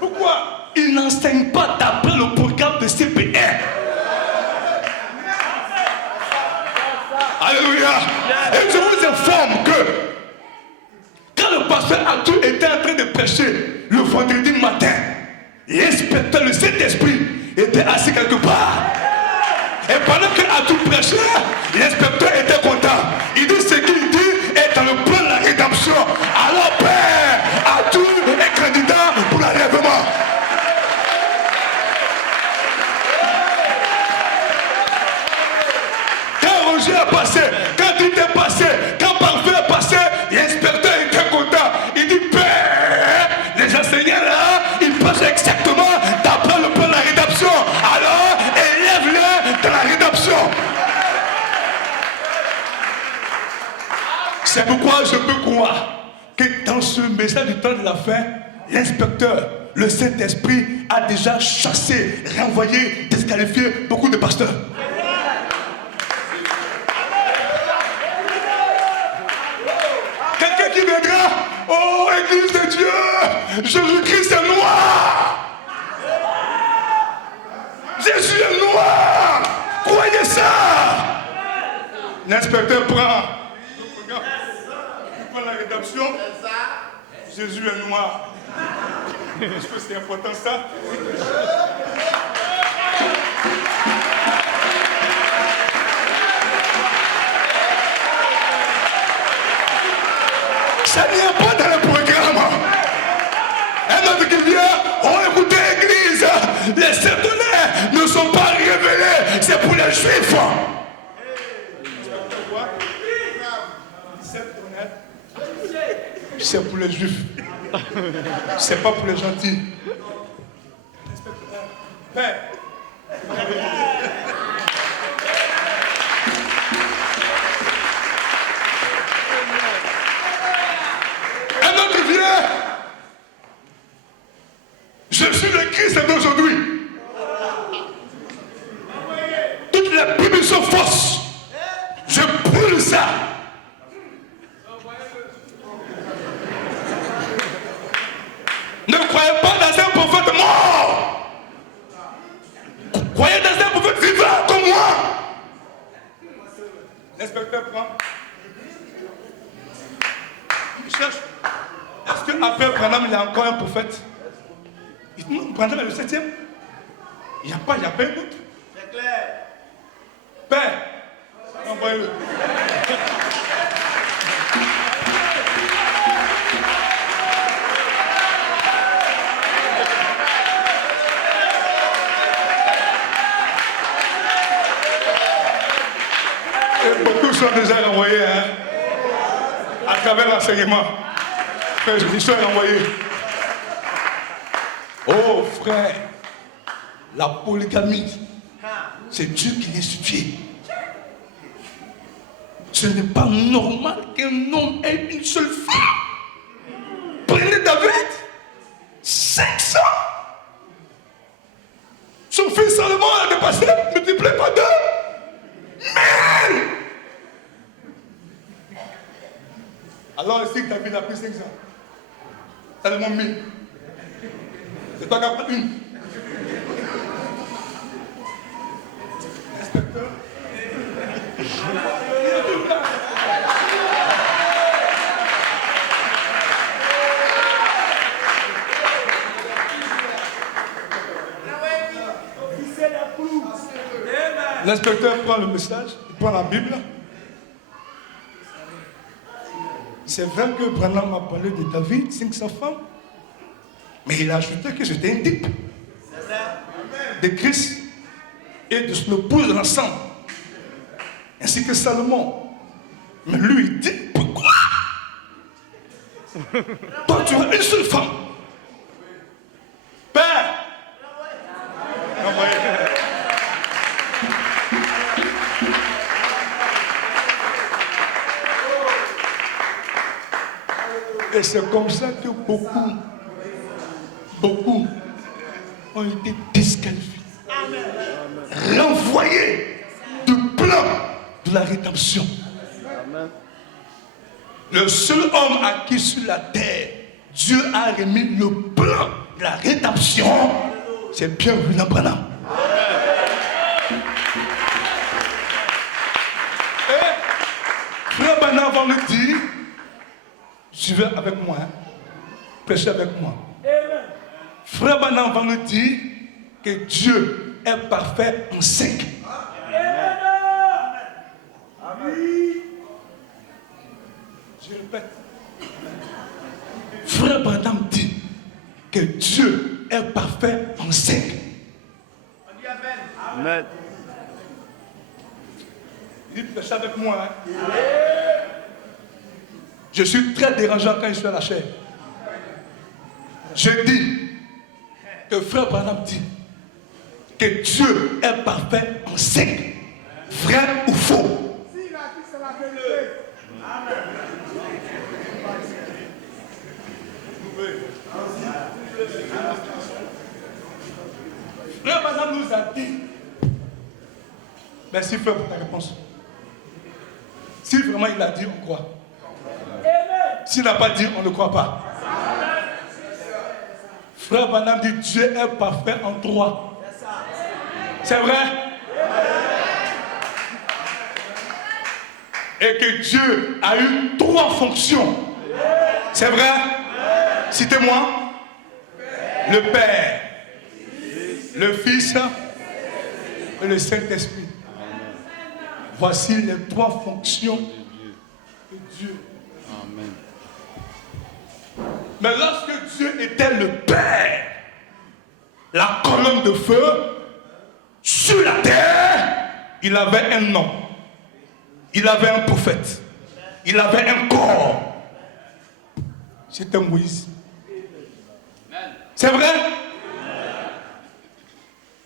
Pourquoi? Il n'enseigne pas d'après le programme de CP1. Et pendant qu'à tout prêcher, l'inspecteur était content. Il dit ce qu'il dit est dans le plan de la rédemption. Alors Père, Atou est candidat pour l'enlèvement. Quand Roger a passé, quand il est passé, quand Parfait est passé, l'inspecteur était content. Il dit Père, les enseignants là, ils passent exactement d'après le plan de la rédemption. Alors, élève-les dans la rédemption. C'est pourquoi je peux croire que dans ce message du temps de la fin, l'inspecteur, le Saint-Esprit a déjà chassé, renvoyé, disqualifié beaucoup de pasteurs. Quelqu'un qui viendra, oh Église de Dieu, Jésus-Christ est noir. Jésus est noir. Croyez ça. L'inspecteur prend la rédemption. Jésus est noir. Est-ce que c'est important ça? Ça n'y est pas dans le programme. Un autre qui vient, oh écoutez Église, les sept tonnerres ne sont pas révélés, c'est pour les Juifs. C'est pour les Juifs. C'est pas pour les gentils. Père. Un autre vient. Je suis le Christ d'aujourd'hui. Toutes les Bibles sont fausses. Je brûle ça. Ne croyez pas dans un prophète mort. Croyez dans un prophète vivant comme moi. L'inspecteur prend. Il cherche. Est-ce qu'après Branham, il y a encore un prophète? Il dit non, Branham est le 7e. Il n'y a pas un autre. C'est clair. Père, envoyez-le. Beaucoup sont déjà renvoyés à travers l'enseignement. Ils sont renvoyés. Oh frère, la polygamie, c'est Dieu qui l'a institué. Ce n'est pas normal qu'un homme ait une seule femme. Prenez David, 500. Son fils Salomon a dépassé, multiplié par 2. 1000. Alors ici, David a pris 500. Salomon 1000. C'est toi qui as pris une. Inspecteur. L'inspecteur prend le message, il prend la Bible. C'est vrai que Branham m'a parlé de David, 500 femmes, mais il a ajouté que c'était un type de Christ et de son épouse ensemble, ainsi que Salomon. Mais lui, il dit, pourquoi? Toi, tu as une seule femme. Père, et c'est comme ça que beaucoup ont été disqualifiés, renvoyés du plan de la rédemption. Amen. Le seul homme à qui sur la terre Dieu a remis le plan de la rédemption, c'est Pierre-William Branham. Et Frère Branham va nous dire, suivez avec moi, prêchez avec moi. Frère Branham va nous dire que Dieu est parfait en 5. Je répète. Frère Branham dit que Dieu est parfait en 5. Amen. Il prêche avec moi. Hein? Je suis très dérangeant quand je suis à la chair. Je dis que frère Branham dit que Dieu est parfait en 5. Vrai ou faux? S'il a dit c'est la vérité. Frère Branham nous a dit. Merci frère pour ta réponse. Si vraiment il a dit, on croit. S'il n'a pas dit, on ne croit pas. Frère Branham dit Dieu est parfait en 3. C'est vrai? Et que Dieu a eu 3 fonctions. C'est vrai? Citez-moi. Le Père, le Fils et le Saint-Esprit. Voici les 3 fonctions de Dieu. Amen. Mais lorsque Dieu était le Père, la colonne de feu, sur la terre, il avait un nom. Il avait un prophète. Il avait un corps. C'était Moïse. C'est vrai?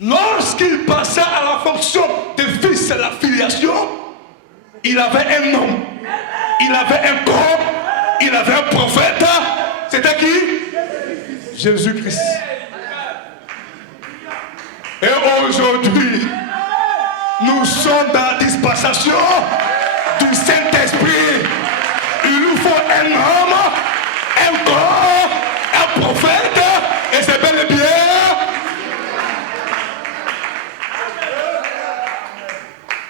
Lorsqu'il passait à la fonction de fils et la filiation, il avait un nom. Il avait un corps. Il avait un prophète. C'était qui? Jésus-Christ. Et aujourd'hui, nous sommes dans la dispensation du Saint-Esprit. Il nous faut un homme, un corps, un prophète, et c'est bel et bien.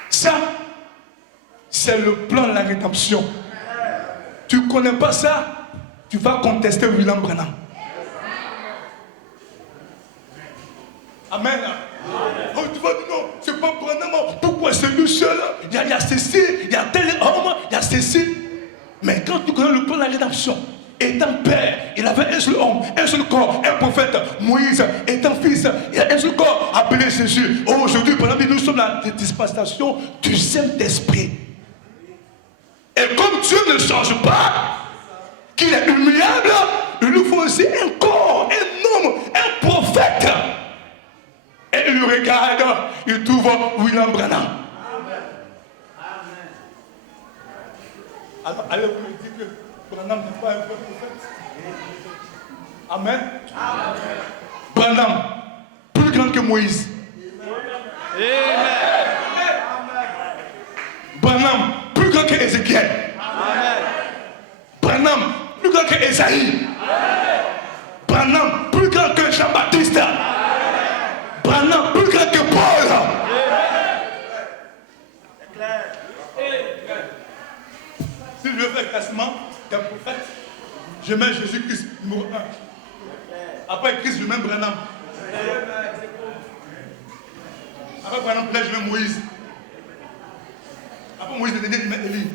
Ça, c'est le plan de la rédemption. Tu ne connais pas ça, tu vas contester William Branham. Amen. Oh, tu vas dire non, c'est pas Branham. Pourquoi c'est lui seul? Il y a ceci, il y a tel homme, il y a ceci. Mais quand tu connais le plan de la rédemption, étant père, il avait un seul homme, un seul corps, un prophète. Moïse étant fils, il a un seul corps appelé Jésus. Aujourd'hui, nous sommes dans la dispensation du Saint-Esprit. Et comme Dieu ne change pas, qu'il est humiliable, il nous faut aussi un corps, un homme, un prophète. Et il regarde, il trouve William Branham. Alors, allez vous me dire que Branham n'est pas un vrai prophète. Amen. Branham, plus grand que Moïse. Amen. Branham, plus grand que Ézéchiel. Branham, plus grand que Esaïe. Branham, plus grand que Jean-Baptiste. Branham, plus grand que Paul. Si je fais le classement des prophètes, je mets Jésus-Christ numéro 1. Après Christ, je mets Branham. Après Branham, je mets Moïse. Après Moïse, je mets Élie.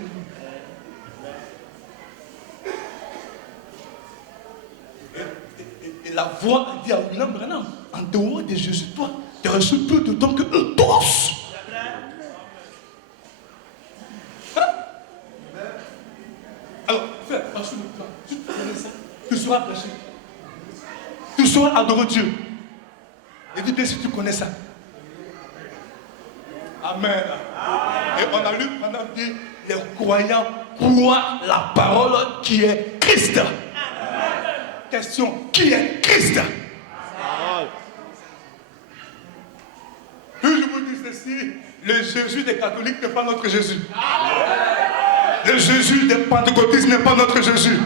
Et la voix a dit à William Branham, en dehors de Jésus, toi, tu as reçu plus de dons que eux tous. Hein? Alors, fais parce que tu connais ça, tu sauras prêcher. Tu sauras adorer Dieu. Et dis-toi si tu connais ça. Amen. Et on a lu pendant dit les croyants croient la parole qui est Christ. Question, qui est Christ? Puis je vous dis ceci, le Jésus des catholiques n'est pas notre Jésus. Le Jésus des pentecôtistes n'est pas notre Jésus.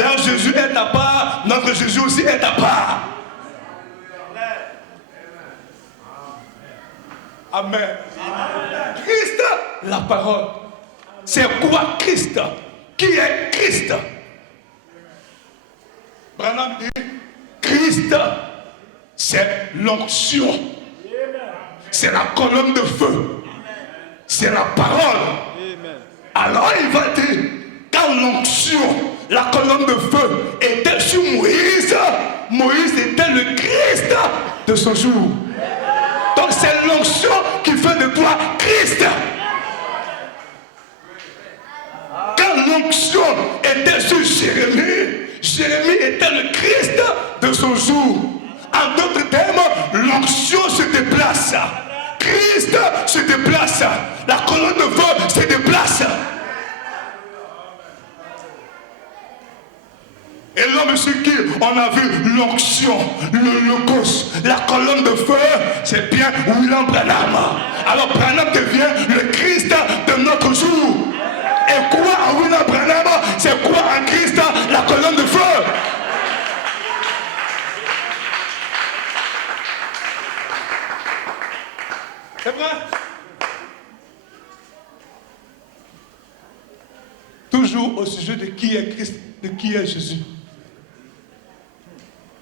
Leur Jésus est à part, notre Jésus aussi est à part. Amen. Christ, la parole. C'est quoi Christ? Qui est Christ? Branham dit, Christ, c'est l'onction. c'est la colonne de feu. C'est la parole. Amen. Alors il va dire, quand l'onction, la colonne de feu était sur Moïse, Moïse était le Christ de son jour. Donc c'est l'onction qui fait de toi Christ. Quand l'onction était sur Jérémie, Jérémie était le Christ de son jour. En d'autres termes, l'onction se déplace. Christ se déplace. La colonne de feu se déplace. Et l'homme sur qui on a vu l'onction, le logos, la colonne de feu, c'est bien William Branham. Alors Branham devient le Christ de notre jour. Et quoi en William Branham? C'est quoi en Christ la colonne de feu? C'est vrai? Toujours au sujet de qui est Christ, de qui est Jésus.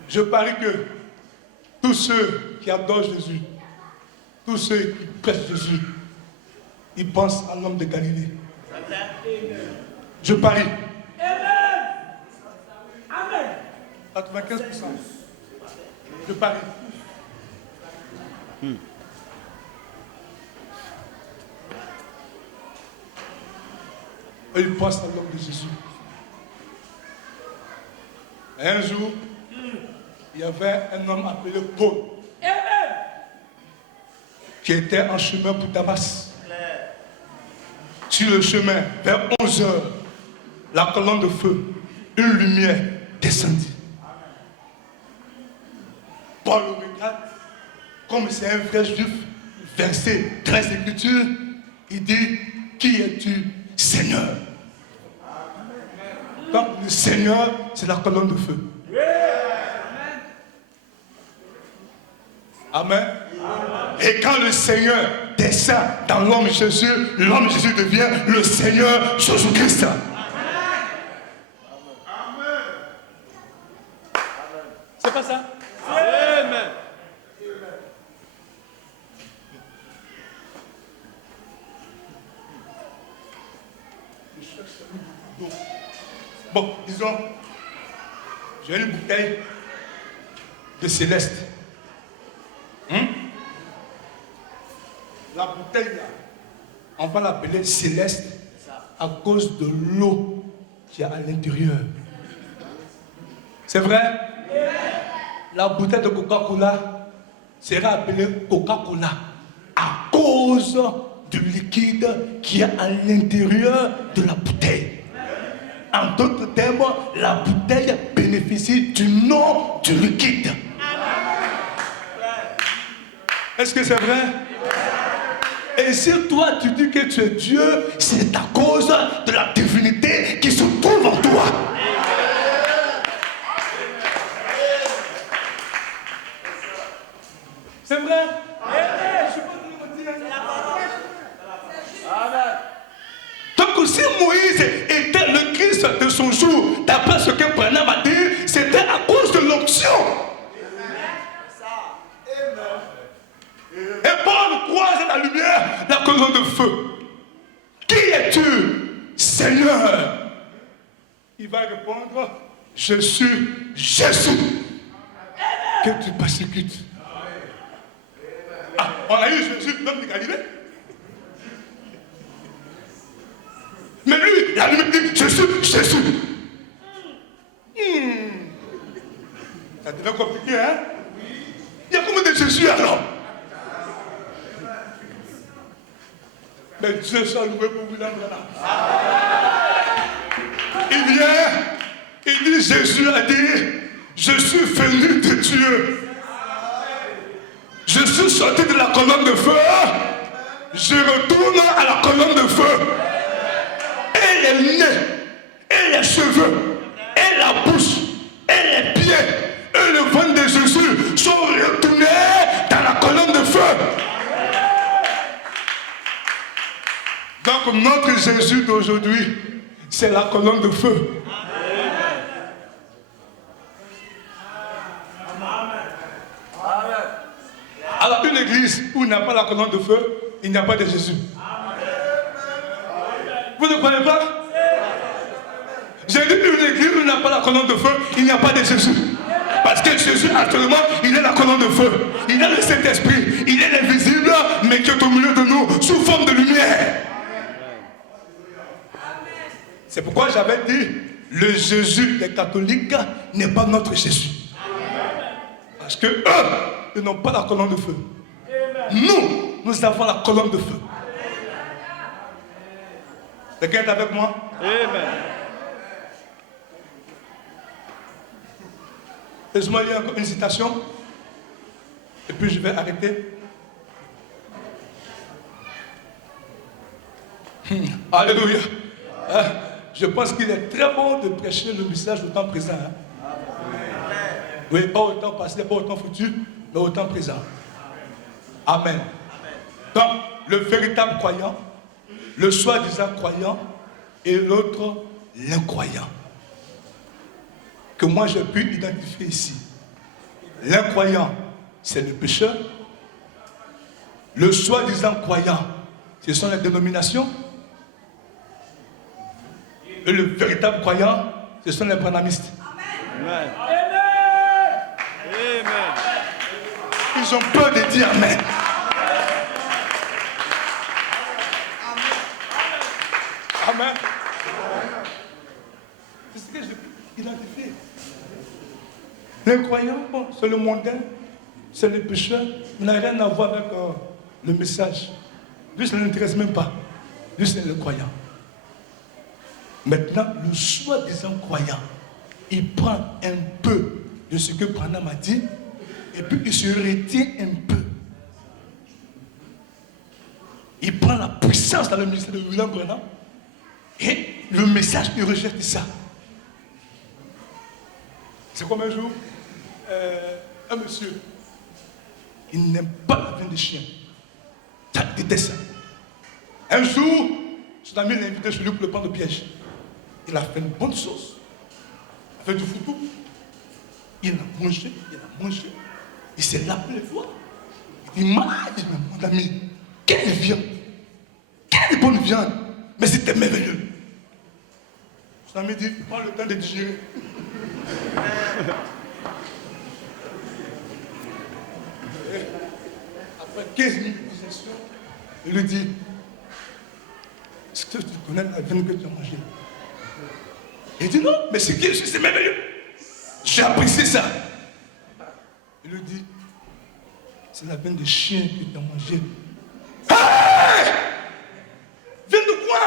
Je parie que tous ceux qui adorent Jésus, tous ceux qui prêchent Jésus, ils pensent à l'homme de Galilée. Je parie. Amen. 95%. Je parie. Et ils pensent à l'homme de Jésus. Et un jour, il y avait un homme appelé Paul qui était en chemin pour Damas. Sur le chemin, vers 11 heures, la colonne de feu, une lumière descendit. Paul le regarde, comme c'est un vrai juif, verset 13 Écritures, il dit, qui es-tu, Seigneur? Donc le Seigneur, c'est la colonne de feu. Amen. Et quand le Seigneur descend dans l'homme Jésus devient le Seigneur Jésus-Christ. C'est pas ça? Amen. Bon, disons, j'ai une bouteille de céleste. La bouteille là, on va l'appeler céleste à cause de l'eau qui est à l'intérieur. C'est vrai? La bouteille de Coca-Cola sera appelée Coca-Cola à cause du liquide qui est à l'intérieur de la bouteille. En d'autres termes, la bouteille bénéficie du nom du liquide. Est-ce que c'est vrai? Et si toi tu dis que tu es Dieu, c'est à cause de la divinité qui se trouve en toi. C'est vrai? Donc si Moïse était le Christ de son jour, d'après ce que Branham a dit, c'était à cause de l'onction. Et Paul croise la lumière, la colonne de feu. Qui es-tu, Seigneur? Il va répondre, je suis Jésus que tu persécutes. Ah, on a eu Jésus, l'homme de Galilée. Mais lui, la lumière dit, je suis Jésus. Ça devient compliqué, hein? Il y a combien de Jésus alors? Mais Dieu soit loué pour vous l'emmener. Il vient, il dit, Jésus a dit, je suis venu de Dieu. Je suis sorti de la colonne de feu, je retourne à la colonne de feu. Et les nez, et les cheveux, et la bouche, et les pieds, et le ventre de Jésus sont retournés dans la colonne de feu. Donc notre Jésus d'aujourd'hui, c'est la colonne de feu. Alors une église où n'y a pas la colonne de feu, il n'y a pas de Jésus. Vous ne croyez pas? J'ai dit une église où il n'y a pas la colonne de feu, il n'y a pas de Jésus. Parce que Jésus, actuellement, il est la colonne de feu. Il est le Saint-Esprit. Il est invisible, mais qui est au milieu de nous, sous forme de lumière. C'est pourquoi j'avais dit, le Jésus des catholiques n'est pas notre Jésus. Parce que eux, ils n'ont pas la colonne de feu. Nous avons la colonne de feu. Quelqu'un est avec moi? Amen. Laisse-moi lire encore une citation. Et puis je vais arrêter. Alléluia. Je pense qu'il est très bon de prêcher le message au temps présent. Oui, pas au temps passé, pas au temps futur, mais au temps présent. Amen. Donc, le véritable croyant, le soi-disant croyant et l'autre, l'incroyant. Que moi j'ai pu identifier ici. L'incroyant, c'est le pécheur. Le soi-disant croyant, ce sont les dénominations. Et le véritable croyant, ce sont les branhamistes. Amen. Amen. Ils ont peur de dire Amen. Amen. C'est ce que j'ai pu identifier. L'incroyant, bon, c'est le mondain, c'est le pécheur, il n'a rien à voir avec le message. Lui, ça ne l'intéresse même pas. Lui, c'est le croyant. Maintenant, le soi-disant croyant, il prend un peu de ce que Branham a dit, et puis il se retient un peu. Il prend la puissance dans le ministère de William Branham, et le message, il rejette ça. C'est comme un jour, un monsieur, il n'aime pas la viande de chien. Ça, il déteste ça. Un jour, son ami l'a invité chez lui pour le prendre au piège. Il a fait une bonne sauce. Il a fait du foutou. Il a mangé, il s'est lavé les doigts. Il dit, mon ami, quelle viande, quelle bonne viande, mais c'était merveilleux. Son ami dit, prends le temps de digérer. Après 15 minutes de digestion, il lui dit, est-ce que tu connais la viande que tu as mangée? Il dit non, mais c'est merveilleux. J'ai apprécié ça. Il lui dit, c'est la viande de chien que tu as mangée. Hey! Viande de quoi?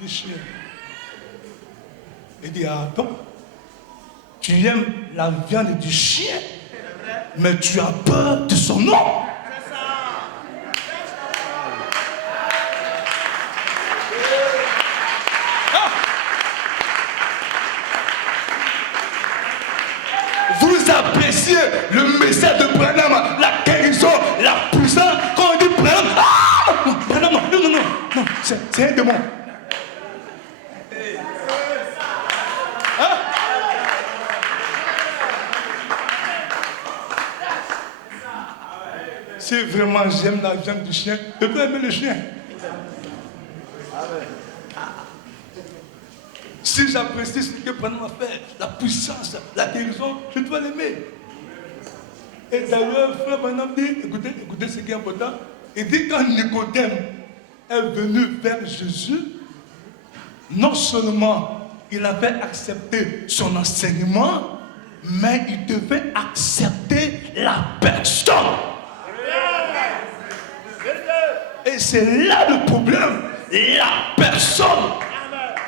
De chien. Il dit, ah bon? Tu aimes la viande du chien, mais tu as peur de son nom. Vous appréciez le message de Branham, la guérison, la puissance. Quand on dit Branham, ah, Branham, non, c'est un démon. Hein? Si vraiment j'aime la viande du chien, je peux aimer le chien. Si j'apprécie ce que Branham a fait, la puissance, la guérison, je dois l'aimer. Et d'ailleurs, frère Branham dit, écoutez ce qui est important, il dit quand Nicodème est venu vers Jésus, non seulement il avait accepté son enseignement, mais il devait accepter la personne. Et c'est là le problème, la personne.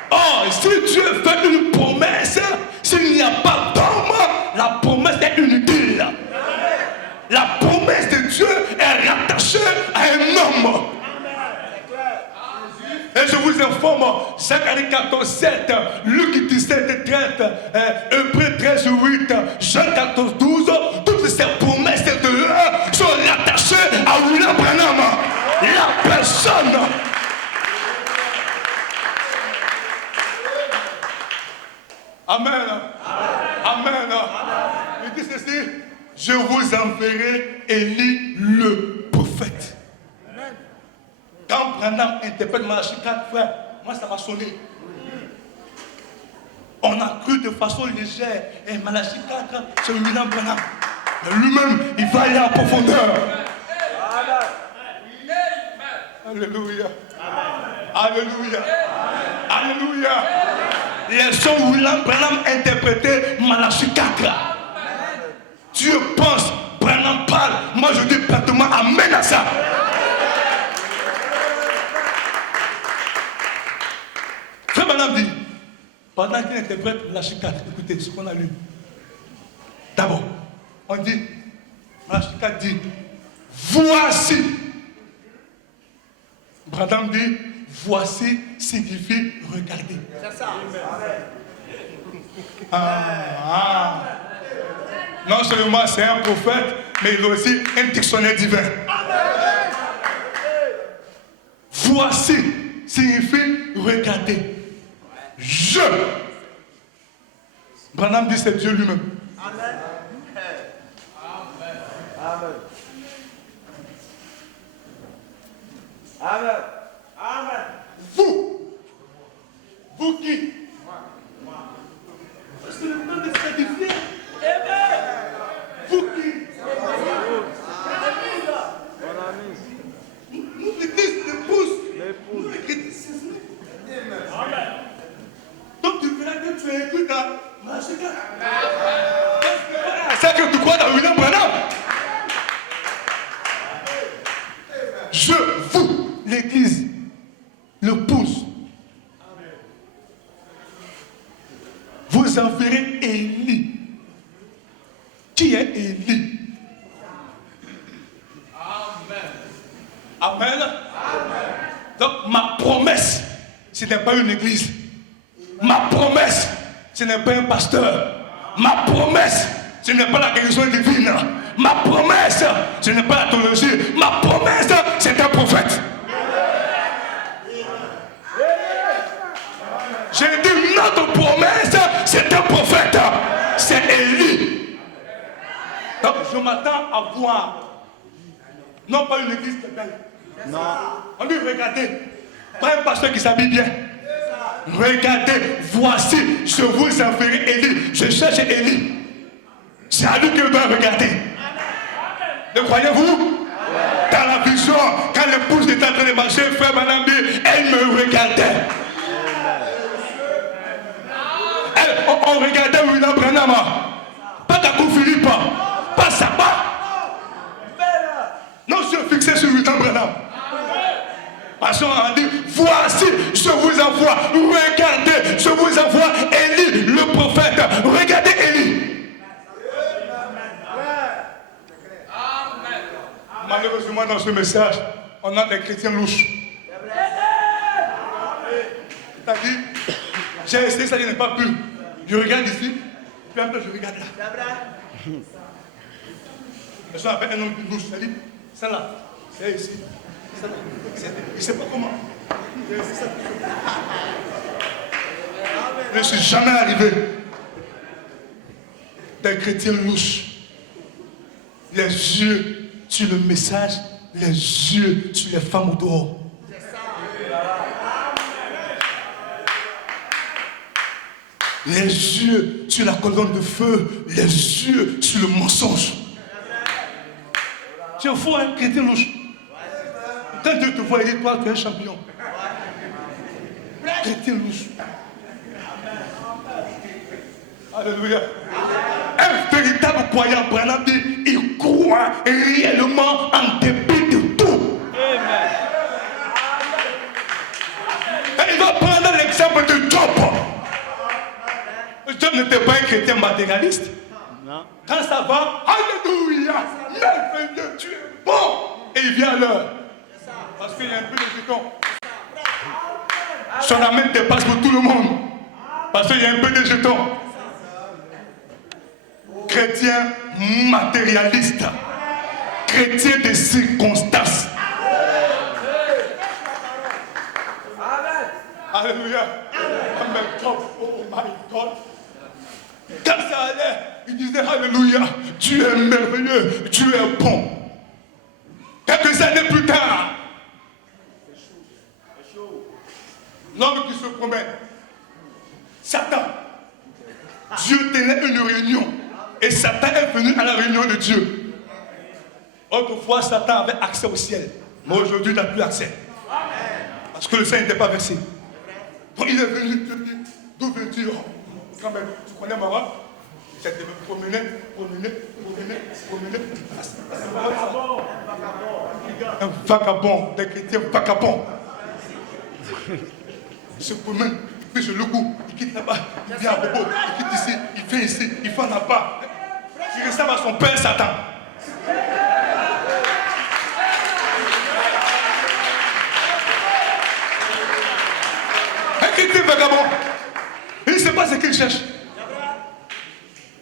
Oh, si Dieu fait une promesse, s'il n'y a pas d'homme, la promesse est inutile. La promesse de Dieu est rattachée à un homme. Et je vous informe, Zacharie 14, 7, Luc 17, 13, Hébreux 13, 8, Jean 14, 12, toutes ces promesses de Dieu sont rattachées à William Branham, la personne. Amen. Il dit ceci, je vous enverrai Élie le prophète. Branham interprète Malachie 4, frère, moi ça m'a sonné. On a cru de façon légère, et Malachie 4, c'est William Branham. Mais lui-même, il va aller en profondeur. Alléluia. Alléluia. Alléluia. Laissons William Branham interpréter Malachie 4. Dieu pense, Branham parle. Moi je dis pratiquement amen à ça. Frère Branham dit, pendant qu'il interprète Malachie 4, écoutez ce qu'on a lu. D'abord, on dit, Malachie 4 dit, voici. Branham dit, voici signifie regardez. C'est ça. Non seulement c'est un prophète, mais il a aussi un dictionnaire divin. Voici signifie regardez. Je. Branham dit c'est Dieu lui-même. Amen. Amen. Amen. Amen. Vous qui? Parce que le temps de s'édifier. Amen. Vous qui? Nous, l'église, l'épouse. Nous, l'église, Amen. Donc tu verras que tu es écrit dans Malachie 4. C'est que tu crois dans William Branham. Je, vous, l'église, l'épouse. Vous enverrez Élie. Qui est Élie? Amen. Amen. Donc ma promesse, ce n'est pas une église. Ma promesse, ce n'est pas un pasteur. Ma promesse, ce n'est pas la guérison divine. Ma promesse, ce n'est pas la théologie. Ma promesse, c'est un prophète. J'ai dit notre promesse, c'est un prophète. C'est Élie. Donc je m'attends à voir, non pas une église qui est belle. Non. On dit regardez, pas un pasteur qui s'habille bien. Regardez, voici, je vous enverrai Élie. Je cherche Élie. C'est à lui que je dois regarder. Le croyez-vous? Dans la vision, quand l'épouse était en train de marcher, frère Madame dit, elle me regardait. On regardait William Branham. Pas Kakou Philippe. Pas Saba. Non, je fixé sur William Branham. Parce qu'on a dit, voici, je vous envoie, regardez, je vous envoie Élie, le prophète, regardez Élie. Malheureusement, dans ce message, on a des chrétiens louches. C'est-à-dire, j'ai essayé ça, je n'ai pas pu. Je regarde ici, puis après je regarde là. Je suis avec un homme louche, c'est-à-dire, ça là, c'est ici. Je ne sais pas comment. Je ne suis jamais arrivé. Des chrétiens louches. Les yeux sur le message, les yeux sur les femmes au dehors. Les yeux sur la colonne de feu, les yeux sur le mensonge. Tu es fou, un chrétien louche. Quand Dieu te voit, il dit, toi, tu es un champion. Chrétien louche. Alléluia. Un véritable croyant, Branham dit, il croit réellement en dépit de tout. Amen. Et il va prendre l'exemple de Job. Job n'était pas un chrétien matérialiste. Non. Quand ça va, alléluia, merveilleux, tu es bon. Et il vient à l'heure. Parce qu'il y a un peu de jetons. Son amène dépasse pour tout le monde. Parce qu'il y a un peu de jetons. Chrétien matérialiste. Chrétien de circonstances. Alléluia. Amen. Oh my God. Quand ça allait, il disait alléluia. Tu es merveilleux. Tu es bon. Quelques années plus tard, l'agneau de Dieu. Autrefois, Satan avait accès au ciel. Mais aujourd'hui, il n'a plus accès. Parce que le sang n'était pas versé. Donc il est venu te dire, d'où veux-tu? Quand même, tu connais Maroc? C'est de me promener. Un vagabond, des chrétiens vagabonds. Il se promène, il fait le goût, il quitte là-bas, il vient à Bobo, il quitte ici, il fait ici, il fait là-bas. Il ressemble à son père Satan. Un chrétien vagabond, il ne sait pas ce qu'il cherche.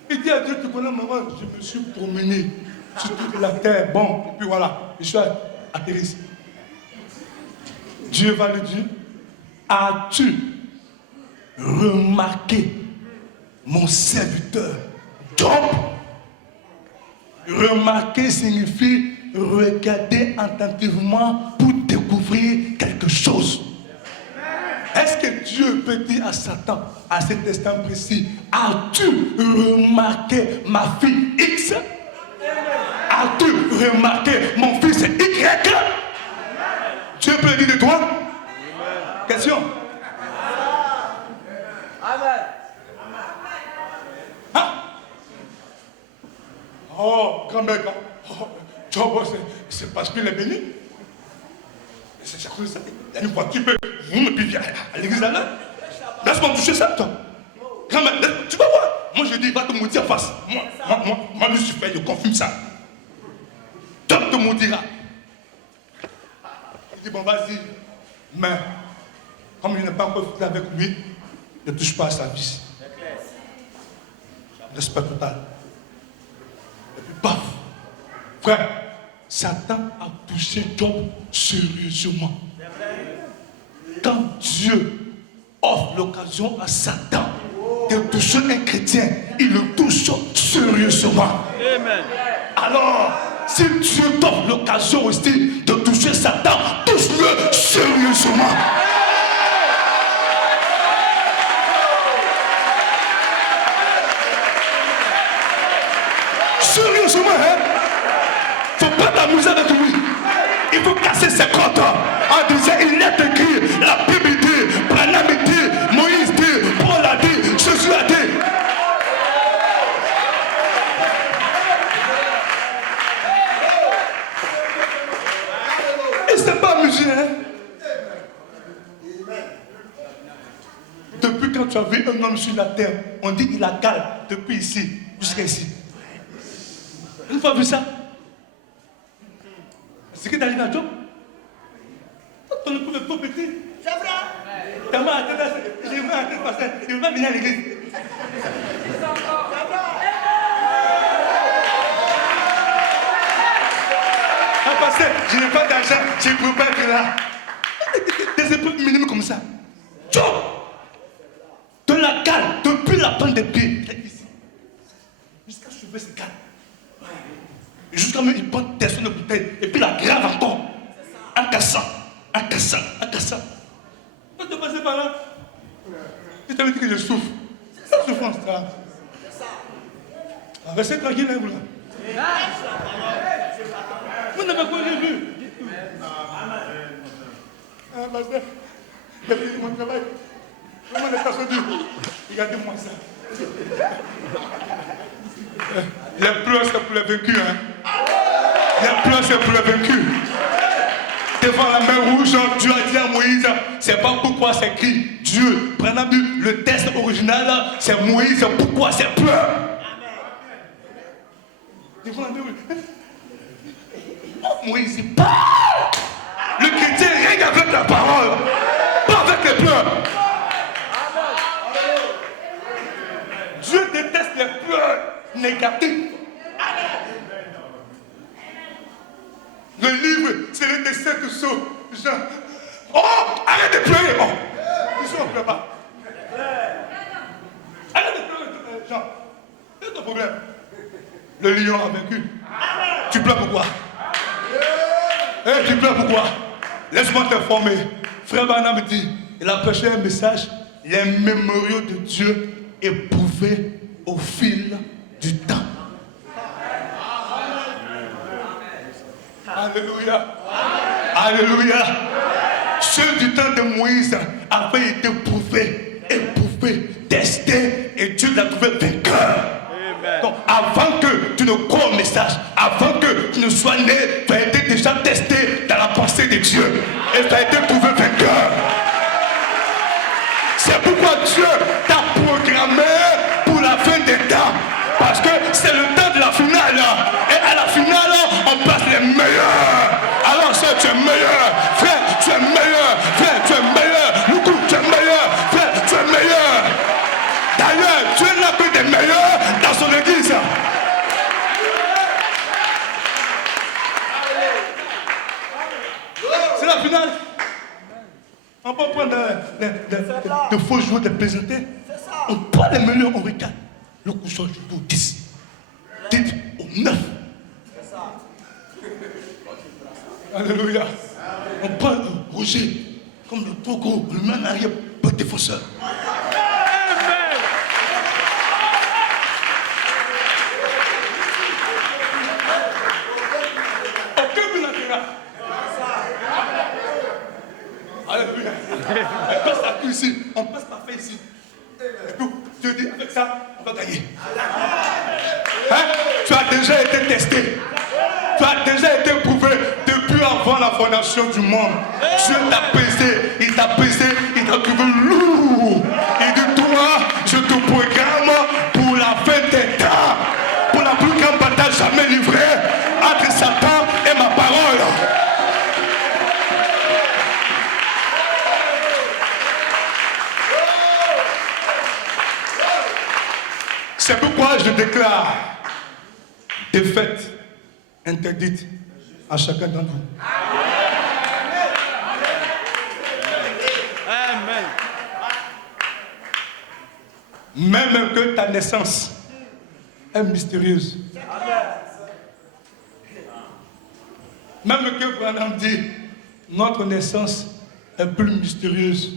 Il dit à Dieu, tu connais maman, je me suis promené sur toute la terre, bon, et puis voilà, je suis atterri. Dieu va lui dire, as-tu remarqué mon serviteur Job? Remarquer signifie regarder attentivement pour découvrir quelque chose. Est-ce que Dieu peut dire à Satan, à cet instant précis, as-tu remarqué ma fille X? As-tu remarqué mon fils Y? Dieu peut le dire de toi? Question. Amen. Hein? Oh, grand-mère, oh, Job, c'est parce qu'il est béni. C'est à cause de ça. Il y a une voiture, et puis viens à l'église là. Laisse-moi toucher ça, toi. Grand-mère, tu vas voir. Moi, je dis, va te maudire en face. Moi, Lucifer, je confirme ça. Job te maudira. Il dit, bon, vas-y. Mais, comme il n'est pas encore avec lui, ne touche pas à sa vie. Respect total. Et puis, paf. Frère, Satan a touché Job sérieusement. Quand Dieu offre l'occasion à Satan de toucher un chrétien, il le touche sérieusement. Amen. Alors, si Dieu t'offre l'occasion aussi de toucher Satan, touche-le sérieusement. Sérieusement, hein? Faut pas t'amuser avec lui. Il faut casser ses comptes en disant il est écrit, la Bible dit, Branham dit, Moïse dit, Paul a dit, Jésus a dit. Il ne s'est pas amusé, hein? Depuis quand tu as vu un homme sur la terre, on dit qu'il a calme depuis ici jusqu'à ici. Une fois vu ça, ce qui est arrivé à Job, ton époux est trop petit. C'est vrai. Ta main à tête, j'ai vu un tête passer, il va venir à l'église. Ah, pasteur, je n'ai pas d'argent, je ne peux pas être là. Des épreuves minimes comme ça. Job, de la calme, depuis la pointe des pieds, jusqu'à soulever ses calmes. Jusqu'à même il porte des sons de bouteille et puis la grave encore. En cassant. Quand tu es passé par là, je t'avais dit que je souffre. C'est la souffrance là. Restez tranquille, hein, vous là. Vous n'avez pas vu. Ah, pasteur, j'ai fini mon travail. Comment n'est pas soudé? Regardez-moi ça. Les pleurs, c'est pour les vaincus, hein. Les pleurs, c'est pour les vaincus. Devant la mer rouge, Dieu a dit à Moïse, c'est pas pourquoi c'est écrit Dieu. Prenez le texte original, c'est Moïse, pourquoi c'est pleurs. Devant la mer rouge. Moïse, il parle. Le chrétien règne avec la parole, pas avec les pleurs. Dieu déteste les pleurs négatifs. Le livre, c'est le destin de ce Jean. Oh, arrête de pleurer. Oh, ils ne pleure pas. Arrête de pleurer, Jean. C'est ton problème. Le lion a vaincu. Tu pleures pourquoi? Tu pleures pourquoi? Laisse-moi t'informer. Frère Branham dit, il a prêché un message, les mémoriaux de Dieu éprouvés au fil du temps. Alléluia. Alléluia. Ceux du temps de Moïse avaient été prouvés, éprouvés, testés, et Dieu l'a trouvé vainqueur. Donc, avant que tu ne crois au message, avant que tu ne sois né, tu as été déjà testé dans la pensée de Dieu. Et tu as été trouvé vainqueur. C'est pourquoi Dieu t'a programmé pour la fin des temps. Parce que c'est le temps de la finale. Et à la finale, on passe les meilleurs. Alors, ça, tu es meilleur. Frère, tu es meilleur. Frère, tu es meilleur. Loukou, tu es meilleur. Frère, tu es meilleur. D'ailleurs, Dieu n'a que des meilleurs dans son église. C'est la finale. On peut prendre de faux joueurs, de plaisanter. On prend les meilleurs, on regarde. Le couchon joue au 10. Dites au 9. Alléluia. On prend Roger comme le Togo, le même arrière, peu défenseur. Alléluia. On passe la queue ici, on passe la fait ici. Et puis, Dieu dit, avec ça, on va gagner. Hein? Tu as déjà été testé. Tu as déjà été prouvé depuis avant la fondation du monde. Dieu t'a pesé, il t'a trouvé lourd. Il dit, toi, je te programme pour la fin des temps. Pour la plus grande bataille jamais livrée entre Satan et ma parole. C'est pourquoi je déclare défaite interdite à chacun d'entre vous. Amen. Même que ta naissance est mystérieuse. Même que Branham dit, notre naissance est plus mystérieuse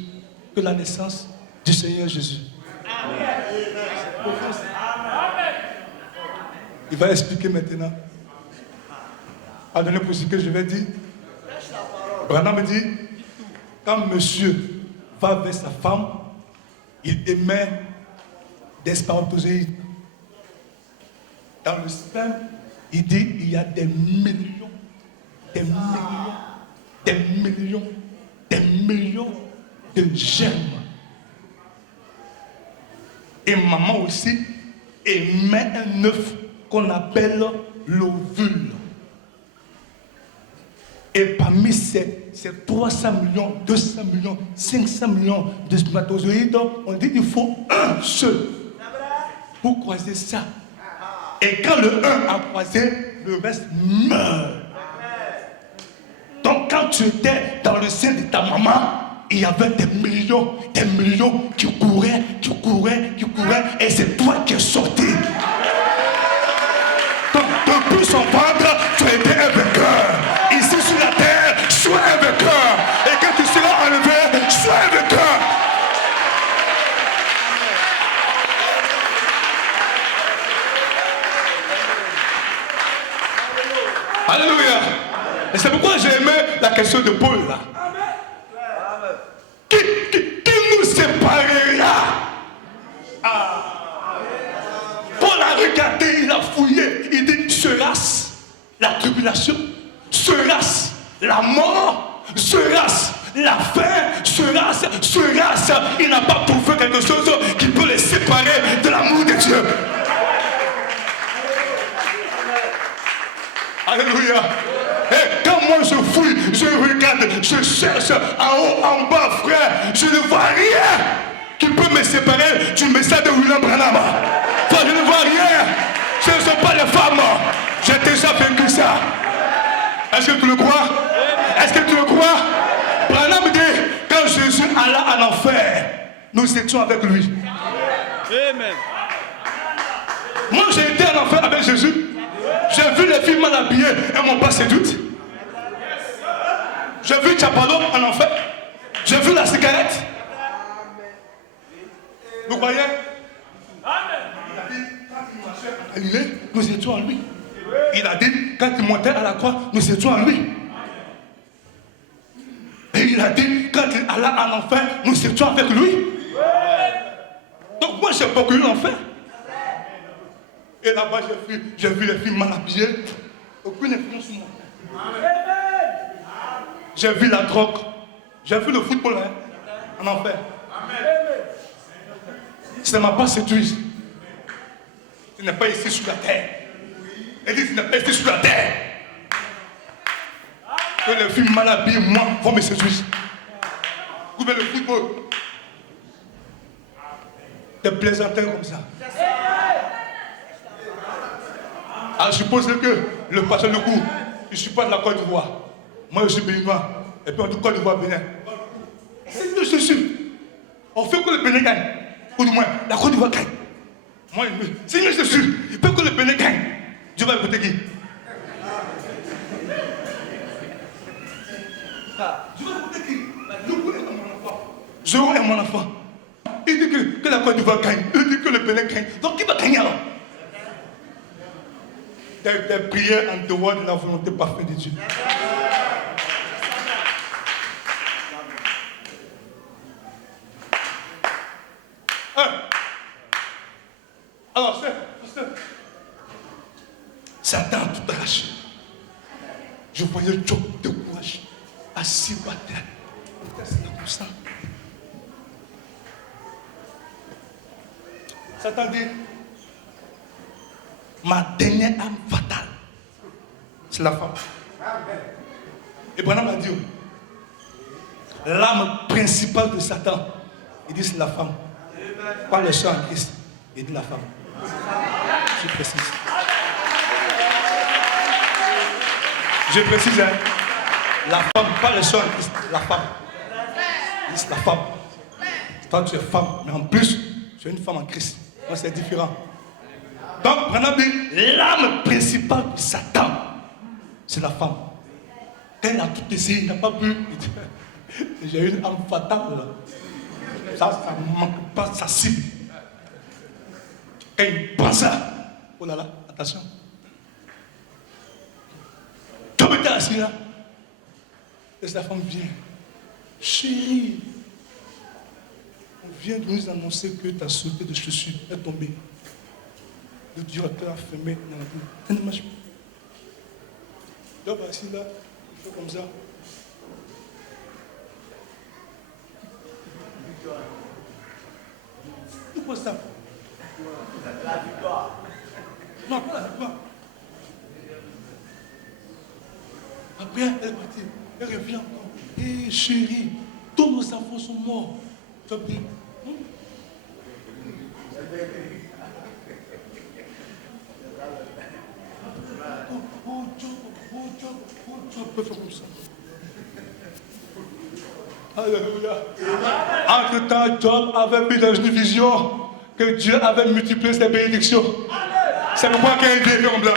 que la naissance du Seigneur Jésus. Il va expliquer maintenant. Pardonnez pour ce que je vais dire. Branham me dit, quand monsieur va vers sa femme, il émet des spermatozoïdes. Dans le sperme, il dit, il y a des millions de germes. Et maman aussi émet un œuf qu'on appelle l'ovule. Et parmi ces 300 millions, 200 millions, 500 millions de spermatozoïdes, on dit qu'il faut un seul pour croiser ça. Et quand le 1 a croisé, le reste meurt. Donc quand tu étais dans le sein de ta maman, il y avait des millions qui couraient, et c'est toi qui es sorti. Donc depuis son ventre, tu as été un vainqueur. Ici sur la terre, sois un vainqueur. Et quand tu seras enlevé, sois un vainqueur. Alléluia. Et c'est pourquoi j'ai aimé la question de Paul là. Qui nous séparera? Paul a regardé, il a fouillé, il dit, sera-ce la tribulation? Sera-ce la mort? Sera-ce la faim? Sera-ce? Il n'a pas trouvé quelque chose qui peut les séparer de l'amour de Dieu. Alléluia. Et quand moi je fouille, je regarde, je cherche en haut, en bas, frère, je ne vois rien qui peut me séparer du message de William Branham. Enfin, je ne vois rien. Ce ne sont pas les femmes. J'ai déjà vécu ça. Est-ce que tu le crois? Est-ce que tu le crois? Branham dit, quand Jésus alla en enfer, nous étions avec lui. Amen. Moi j'ai été en enfer avec Jésus. J'ai vu les filles mal habillées, elles m'ont pas séduite. J'ai vu Chapalo en enfer. J'ai vu la cigarette. Vous croyez? Amen. Nous étions en lui. Il a dit, quand il montait à la croix, nous étions en lui. Et il a dit, quand il alla en enfer, nous étions avec lui. Donc moi, j'ai pas connu l'enfer. Et là-bas, j'ai vu les filles mal habillées. Aucune influence sur moi. J'ai vu la drogue. J'ai vu le football hein, en enfer. Ça ne m'a pas séduit. Ce n'est pas ici sur la terre. Elle dit, ce n'est pas ici sur la terre. Que les filles mal habillées, moi, vont me séduire. Vous voyez le football. Des plaisanteries comme ça. Alors, je suppose que le pasteur de cours, il ne suit pas de la Côte d'Ivoire. Moi, je suis béninois. Et puis, on dit Côte d'Ivoire, Bénin. C'est sûr. On fait que le Bénin gagne. Ou du moins, la Côte d'Ivoire gagne. Moi, c'est mieux, c'est sûr. Il peut que le Bénin gagne. Dieu va écouter qui? Dieu va écouter qui? Zéro est mon enfant. Il dit que la Côte d'Ivoire gagne. Il dit que le Bénin gagne. Donc, qui va gagner alors? Des prières en dehors de la volonté parfaite de Dieu. Alors, Satan a tout arraché. Je voyais Job de courage, assis par terre. C'était comme ça. Satan dit, ma dernière âme fatale, c'est la femme. Et Branham a dit, l'âme principale de Satan, il dit c'est la femme. Pas le sang en Christ, il dit la femme. Je précise. Je précise, hein, la femme, pas le sang en Christ, la femme. Il dit c'est la femme. Toi tu es femme, mais en plus, tu es une femme en Christ. Donc c'est différent. Donc, Branham dit, l'âme principale de Satan, c'est la femme. Quand il a tout essayé, il n'a pas pu. J'ai une âme fatale. Ça ne manque pas sa cible. Quand il pense ça, oh là là, attention. Job était assis là. Et sa femme vient. Chérie, on vient de nous annoncer que ta sauté de chaussure est tombée. Le directeur a fermé dans la boue. Ça ne marche pas. Job assis là, il fait comme ça. Pourquoi ça? La victoire. Non, pas la victoire. Après, elle est partie. Elle revient encore. Hé chérie, tous nos enfants sont morts. Job dit, Job peut faire comme ça. Alléluia. Entre-temps, Job avait vu dans une vision que Dieu avait multiplié ses bénédictions. C'est pourquoi quand il dit comme ça.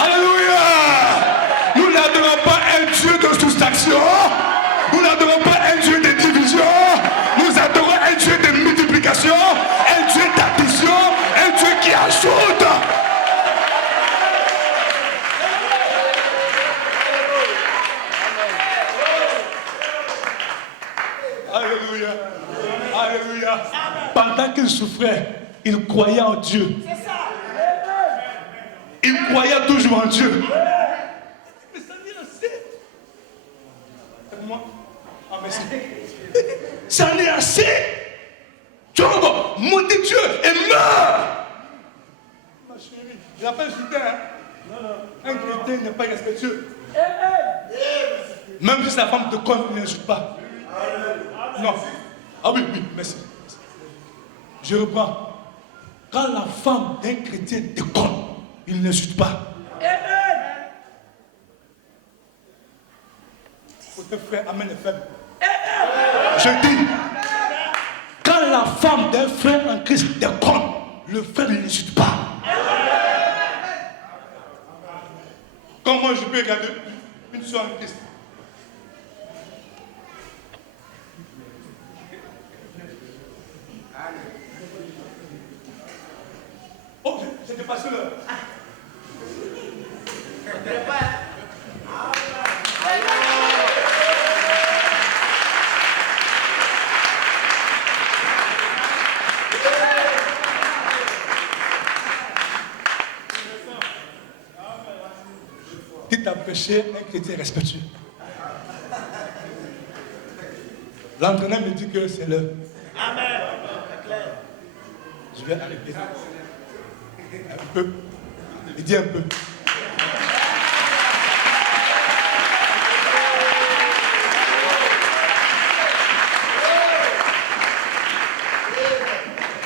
Alléluia. Nous n'adorons pas un Dieu de soustraction. Nous n'adorons pas un Dieu de division. Nous adorons un Dieu de multiplication, un Dieu d'addition, un Dieu qui ajoute. Alléluia. Alléluia. Pendant qu'il souffrait, il croyait en Dieu. Il croyait toujours en Dieu. Mais ça n'est assez. C'est moi. Ah, merci. Ça n'est assez. Job maudit Dieu et meurt. Ma chérie, je l'appelle Judas. Hein? Un chrétien n'est pas respectueux. Même si sa femme te compte, il n'insulte pas. Non. Ah oui, merci. Je reprends. Quand la femme d'un chrétien te compte, il n'insulte pas. Votre frère amène les faibles. Je dis, quand la femme d'un frère en Christ te compte, le frère ne l'insulte pas. Comment je peux regarder une soeur en Christ? j'ai dépassé l'heure. Quitte à prêcher un chrétien respectueux. L'entraîneur me dit que c'est l'heure. Amen. Je vais arrêter. Un peu. Il dit un peu.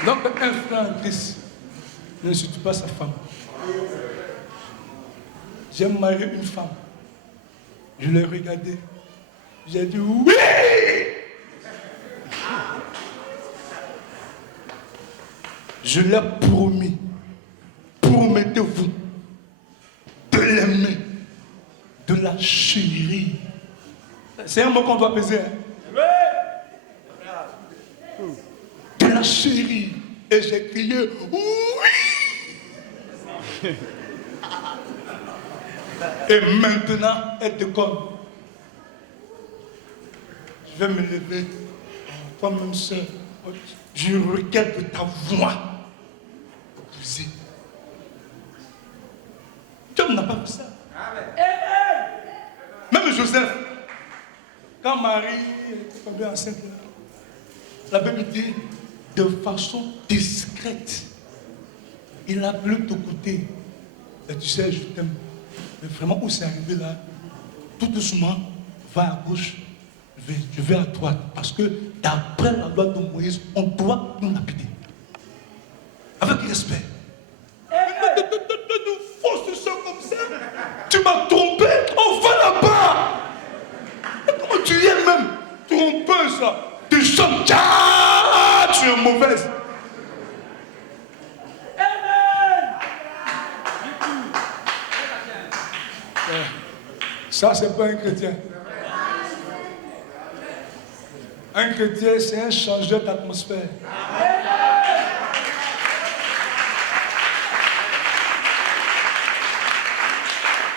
Donc, un frère en Christ ne insulte pas sa femme. J'ai marié une femme. Je l'ai regardée. J'ai dit oui. Je l'ai promis. Promettez-vous de l'aimer, de la chérir. C'est un mot qu'on doit peser. Hein? De la chérir. Et j'ai crié oui. Et maintenant, elle te connaît. Je vais me lever. Toi-même seul. Je requiers de ta voix. Épousée. Dieu n'a pas fait ça. Même Joseph, quand Marie est tombée enceinte, la Bible dit de façon discrète. Il a appelé de côté. Et tu sais, je t'aime. Mais vraiment, où c'est arrivé là, tout doucement, va à gauche, je vais à droite. Parce que d'après la loi de Moïse, on doit nous lapider. Avec respect. Nous fausses choses comme ça. Tu m'as trompé, on va là-bas. Et comment tu y es même trompeuse là? Tu chantes, ah, tu es mauvaise. Ça, c'est pas un chrétien. Un chrétien, c'est un changeur d'atmosphère.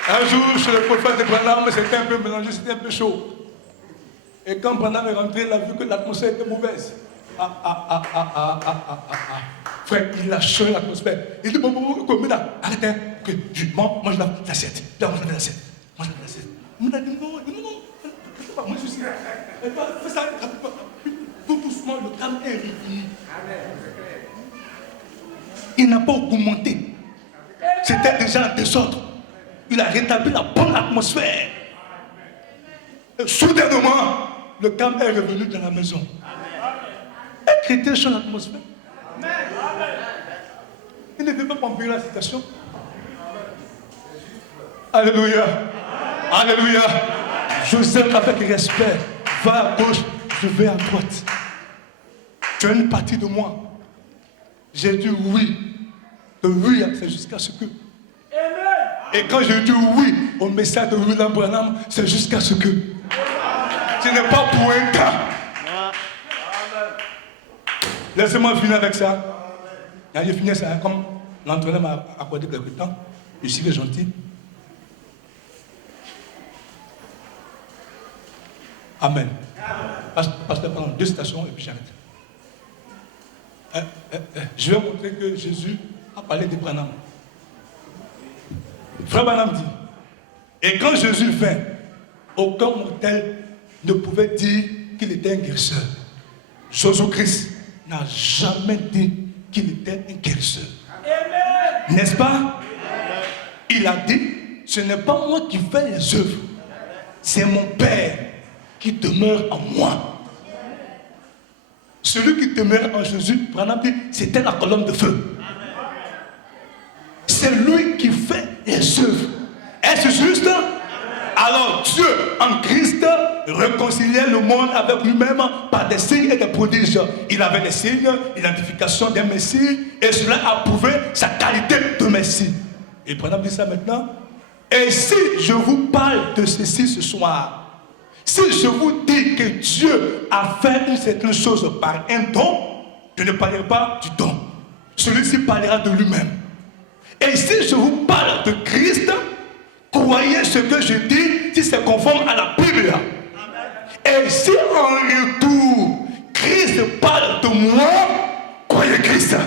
Un jour, chez le prophète de Branham, c'était un peu mélangé, c'était un peu chaud. Et quand Branham est rentré, il a vu que l'atmosphère était mauvaise. Frère, il a changé l'atmosphère. Il dit, bon, arrêtez, mange l'assiette. Viens, mange l'assiette. Mange l'assiette. Il a dit, non, moi je suis là. Fais ça, tout doucement, le calme est revenu. Il n'a pas augmenté. C'était déjà un désordre. Il a rétabli la bonne atmosphère. Et soudainement, le calme est revenu dans la maison. Un chrétien change l'atmosphère. Il ne veut pas empirer la situation. Alléluia. Alléluia. Joseph, avec respect, va à gauche, je vais à droite. Tu as une partie de moi. J'ai dit oui. Le oui, c'est jusqu'à ce que. Et quand je dis oui au message de William Branham, c'est jusqu'à ce que. Ce n'est pas pour un cas. Laissez-moi finir avec ça. J'ai fini ça comme l'entraîneur m'a accordé quelque temps. Je suis gentil. Amen. Parce que pendant 2 stations et puis j'arrête. Je vais montrer que Jésus a parlé de Branham. Frère Branham dit, et quand Jésus vint, aucun mortel ne pouvait dire qu'il était un guérisseur. Jésus-Christ n'a jamais dit qu'il était un guérisseur. N'est-ce pas? Il a dit, ce n'est pas moi qui fais les œuvres, c'est mon Père qui demeure en moi. Celui qui demeure en Jésus, Branham dit, c'était la colonne de feu. C'est lui qui fait les œuvres. Est-ce juste? Alors Dieu en Christ réconciliait le monde avec lui-même par des signes et des prodiges. Il avait des signes, l'identification d'un Messie, et cela a prouvé sa qualité de Messie. Et Branham dit ça maintenant. Et si je vous parle de ceci ce soir, si je vous dis que Dieu a fait une certaine chose par un don, je ne parlerai pas du don. Celui-ci parlera de lui-même. Et si je vous parle de Christ, croyez ce que je dis si c'est conforme à la Bible. Et si en retour, Christ parle de moi, croyez Christ.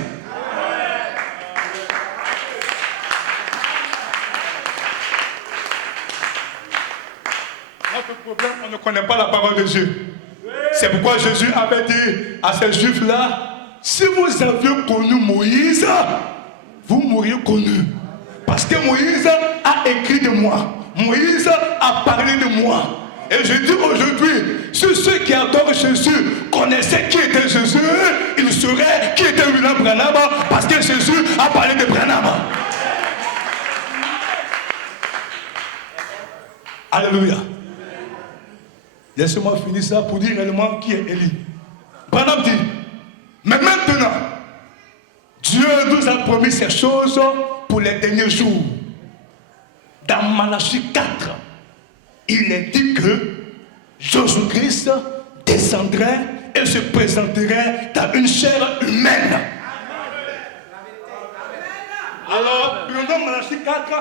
Notre problème, on ne connaît pas la parole de Dieu. C'est pourquoi Jésus avait dit à ces Juifs-là, si vous aviez connu Moïse, vous m'auriez connu. Parce que Moïse a écrit de moi. Moïse a parlé de moi. Et je dis aujourd'hui, si ceux qui adorent Jésus connaissaient qui était Jésus, ils sauraient qui était William Branham, parce que Jésus a parlé de Branham. Alléluia. Laissez-moi finir ça pour dire réellement qui est Élie. Branham dit, mais maintenant, Dieu nous a promis ces choses pour les derniers jours. Dans Malachie 4, il est dit que Jésus-Christ descendrait et se présenterait dans une chair humaine. Alors, prenons Malachie 4.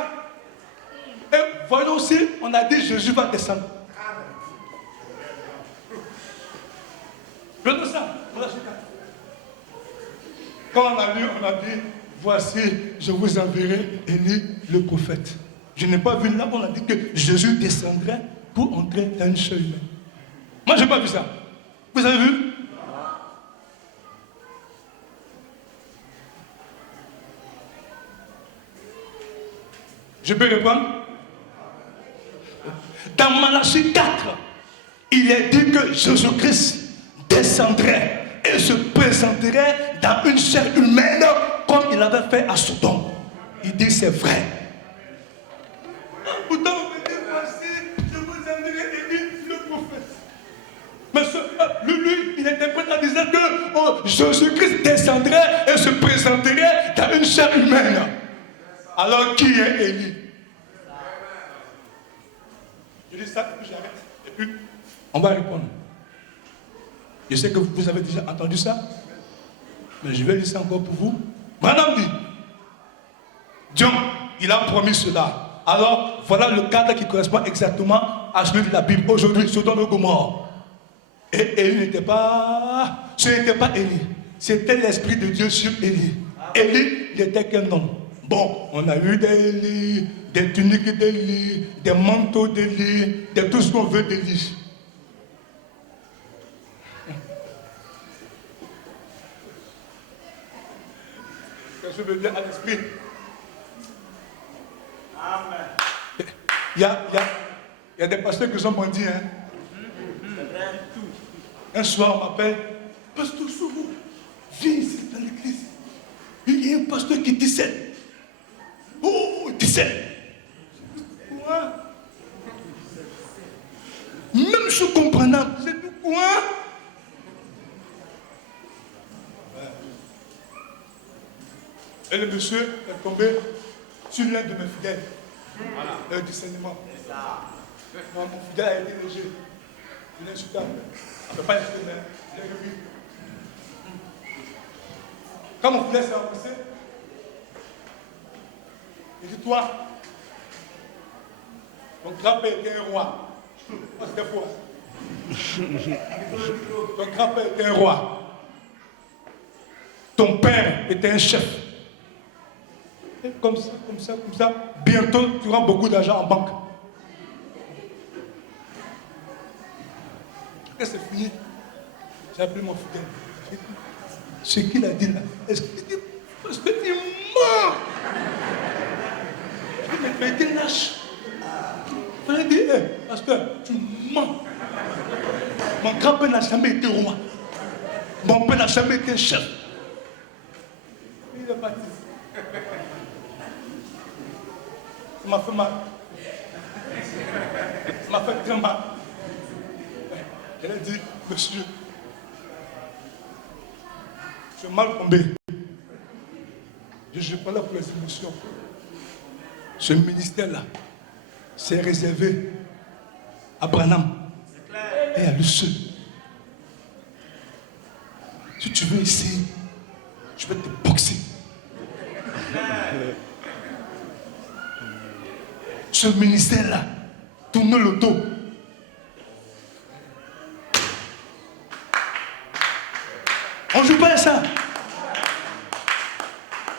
Et voyons aussi, on a dit Jésus va descendre. Prenons ça, Malachie 4. Quand on a lu, on a dit, voici, je vous enverrai Élie le prophète. Je n'ai pas vu là, on a dit que Jésus descendrait pour entrer dans une chair humaine. Moi, je n'ai pas vu ça. Vous avez vu? Je peux répondre? Dans Malachie 4, il est dit que Jésus-Christ descendrait et se présenterait dans une chair humaine comme il avait fait à Sodome. Il dit c'est vrai. Pourtant, on me dit voici, je vous enverrai Élie le prophète. Mais lui, il interprète en disant que Jésus-Christ descendrait et se présenterait dans une chair humaine. Alors qui est Élie? Je dis ça et puis j'arrête. Et puis, on va répondre. Je sais que vous avez déjà entendu ça, mais je vais dire ça encore pour vous. Branham dit, Dieu, il a promis cela. Alors, voilà le cadre qui correspond exactement à celui de la Bible. Aujourd'hui, Sodome et Gomorrhe. Et Élie n'était pas... Ce n'était pas Élie. C'était l'Esprit de Dieu sur Élie. Élie n'était qu'un homme. Bon, on a eu des Élie, des tuniques d'Élie, des manteaux d'Élie, de tout ce qu'on veut d'Élie. Je veux dire à l'esprit. Amen. Il y a des pasteurs qui sont bandits. Hein? Un soir, on m'appelle, Pasteur Soubou, viens ici dans l'église. Il y a un pasteur qui décède. Oh, il décède. Quoi? Même je comprends, c'est tout quoi? Et le monsieur est tombé sur l'un de mes fidèles. Voilà. Le discernement. Moi, mon fidèle a été léger. Il est insultable. On ne peut pas insulter, mais il est réduit. Quand mon fidèle s'est avancé, il dit, toi, ton grand-père était un roi. Oh, c'était faux. Ton grand-père était un roi. Ton père était un chef. Et comme ça, bientôt tu auras beaucoup d'argent en banque. Et c'est fini. J'ai appelé mon fidèle. Ce qu'il a dit là, est-ce qu'il dit, parce que tu mens? Il était lâche. Il fallait dire, pasteur, tu mens. Mon grand-père n'a jamais été roi. Mon père n'a jamais été chef. Il est parti. Ça m'a fait mal. Ça m'a fait très mal. Elle a dit, monsieur, je suis mal tombé. Je ne suis pas là pour les émotions. Ce ministère-là, c'est réservé à Branham et à lui seul. Si tu veux ici, je vais te boxer. ce ministère-là. Tournez le dos. On ne joue pas à ça.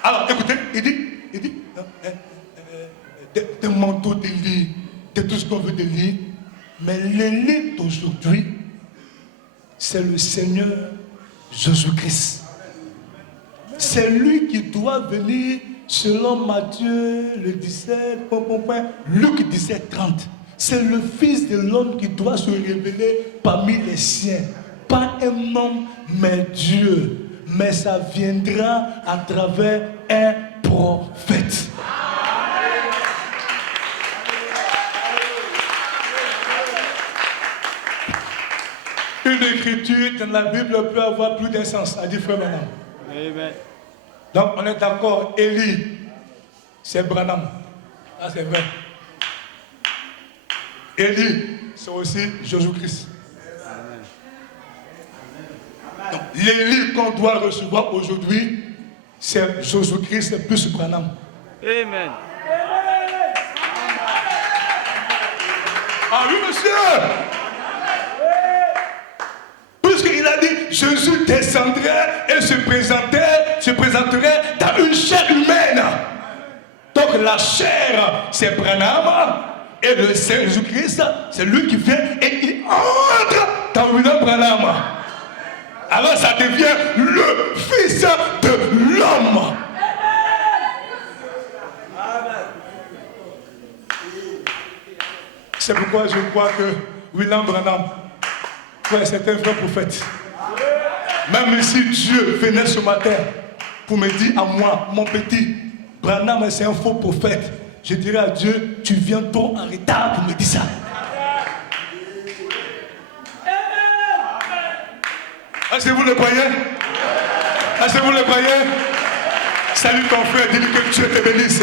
Alors, écoutez, il dit, des manteaux de lit, de tout ce qu'on veut de lit. Mais l'élite d'aujourd'hui, c'est le Seigneur Jésus-Christ. C'est lui qui doit venir selon Matthieu le 17, Luc 17, 30. C'est le Fils de l'homme qui doit se révéler parmi les siens. Pas un homme, mais Dieu. Mais ça viendra à travers un prophète. Une écriture dans la Bible peut avoir plus d'un sens, a dit frère Branham. Amen. Donc on est d'accord, Élie, c'est Branham. Ah, c'est vrai. Élie, c'est aussi Jésus-Christ. Donc l'Élie qu'on doit recevoir aujourd'hui, c'est Jésus-Christ plus Branham. Amen. Ah oui, monsieur! Puisqu'il a dit, Jésus descendrait et se présenterait dans une chair humaine. Donc la chair, c'est Branham. Et le Seigneur Jésus-Christ, c'est lui qui vient et il entre dans William Branham. Alors ça devient le Fils de l'homme. C'est pourquoi je crois que William Branham, c'est un vrai prophète. Même si Dieu venait ce matin pour me dire à moi, mon petit, Branham c'est un faux prophète, je dirais à Dieu, tu viens trop en retard pour me dire ça. Est-ce que vous le croyez? Est-ce que vous le croyez? Salut ton frère, dis-lui que Dieu te bénisse.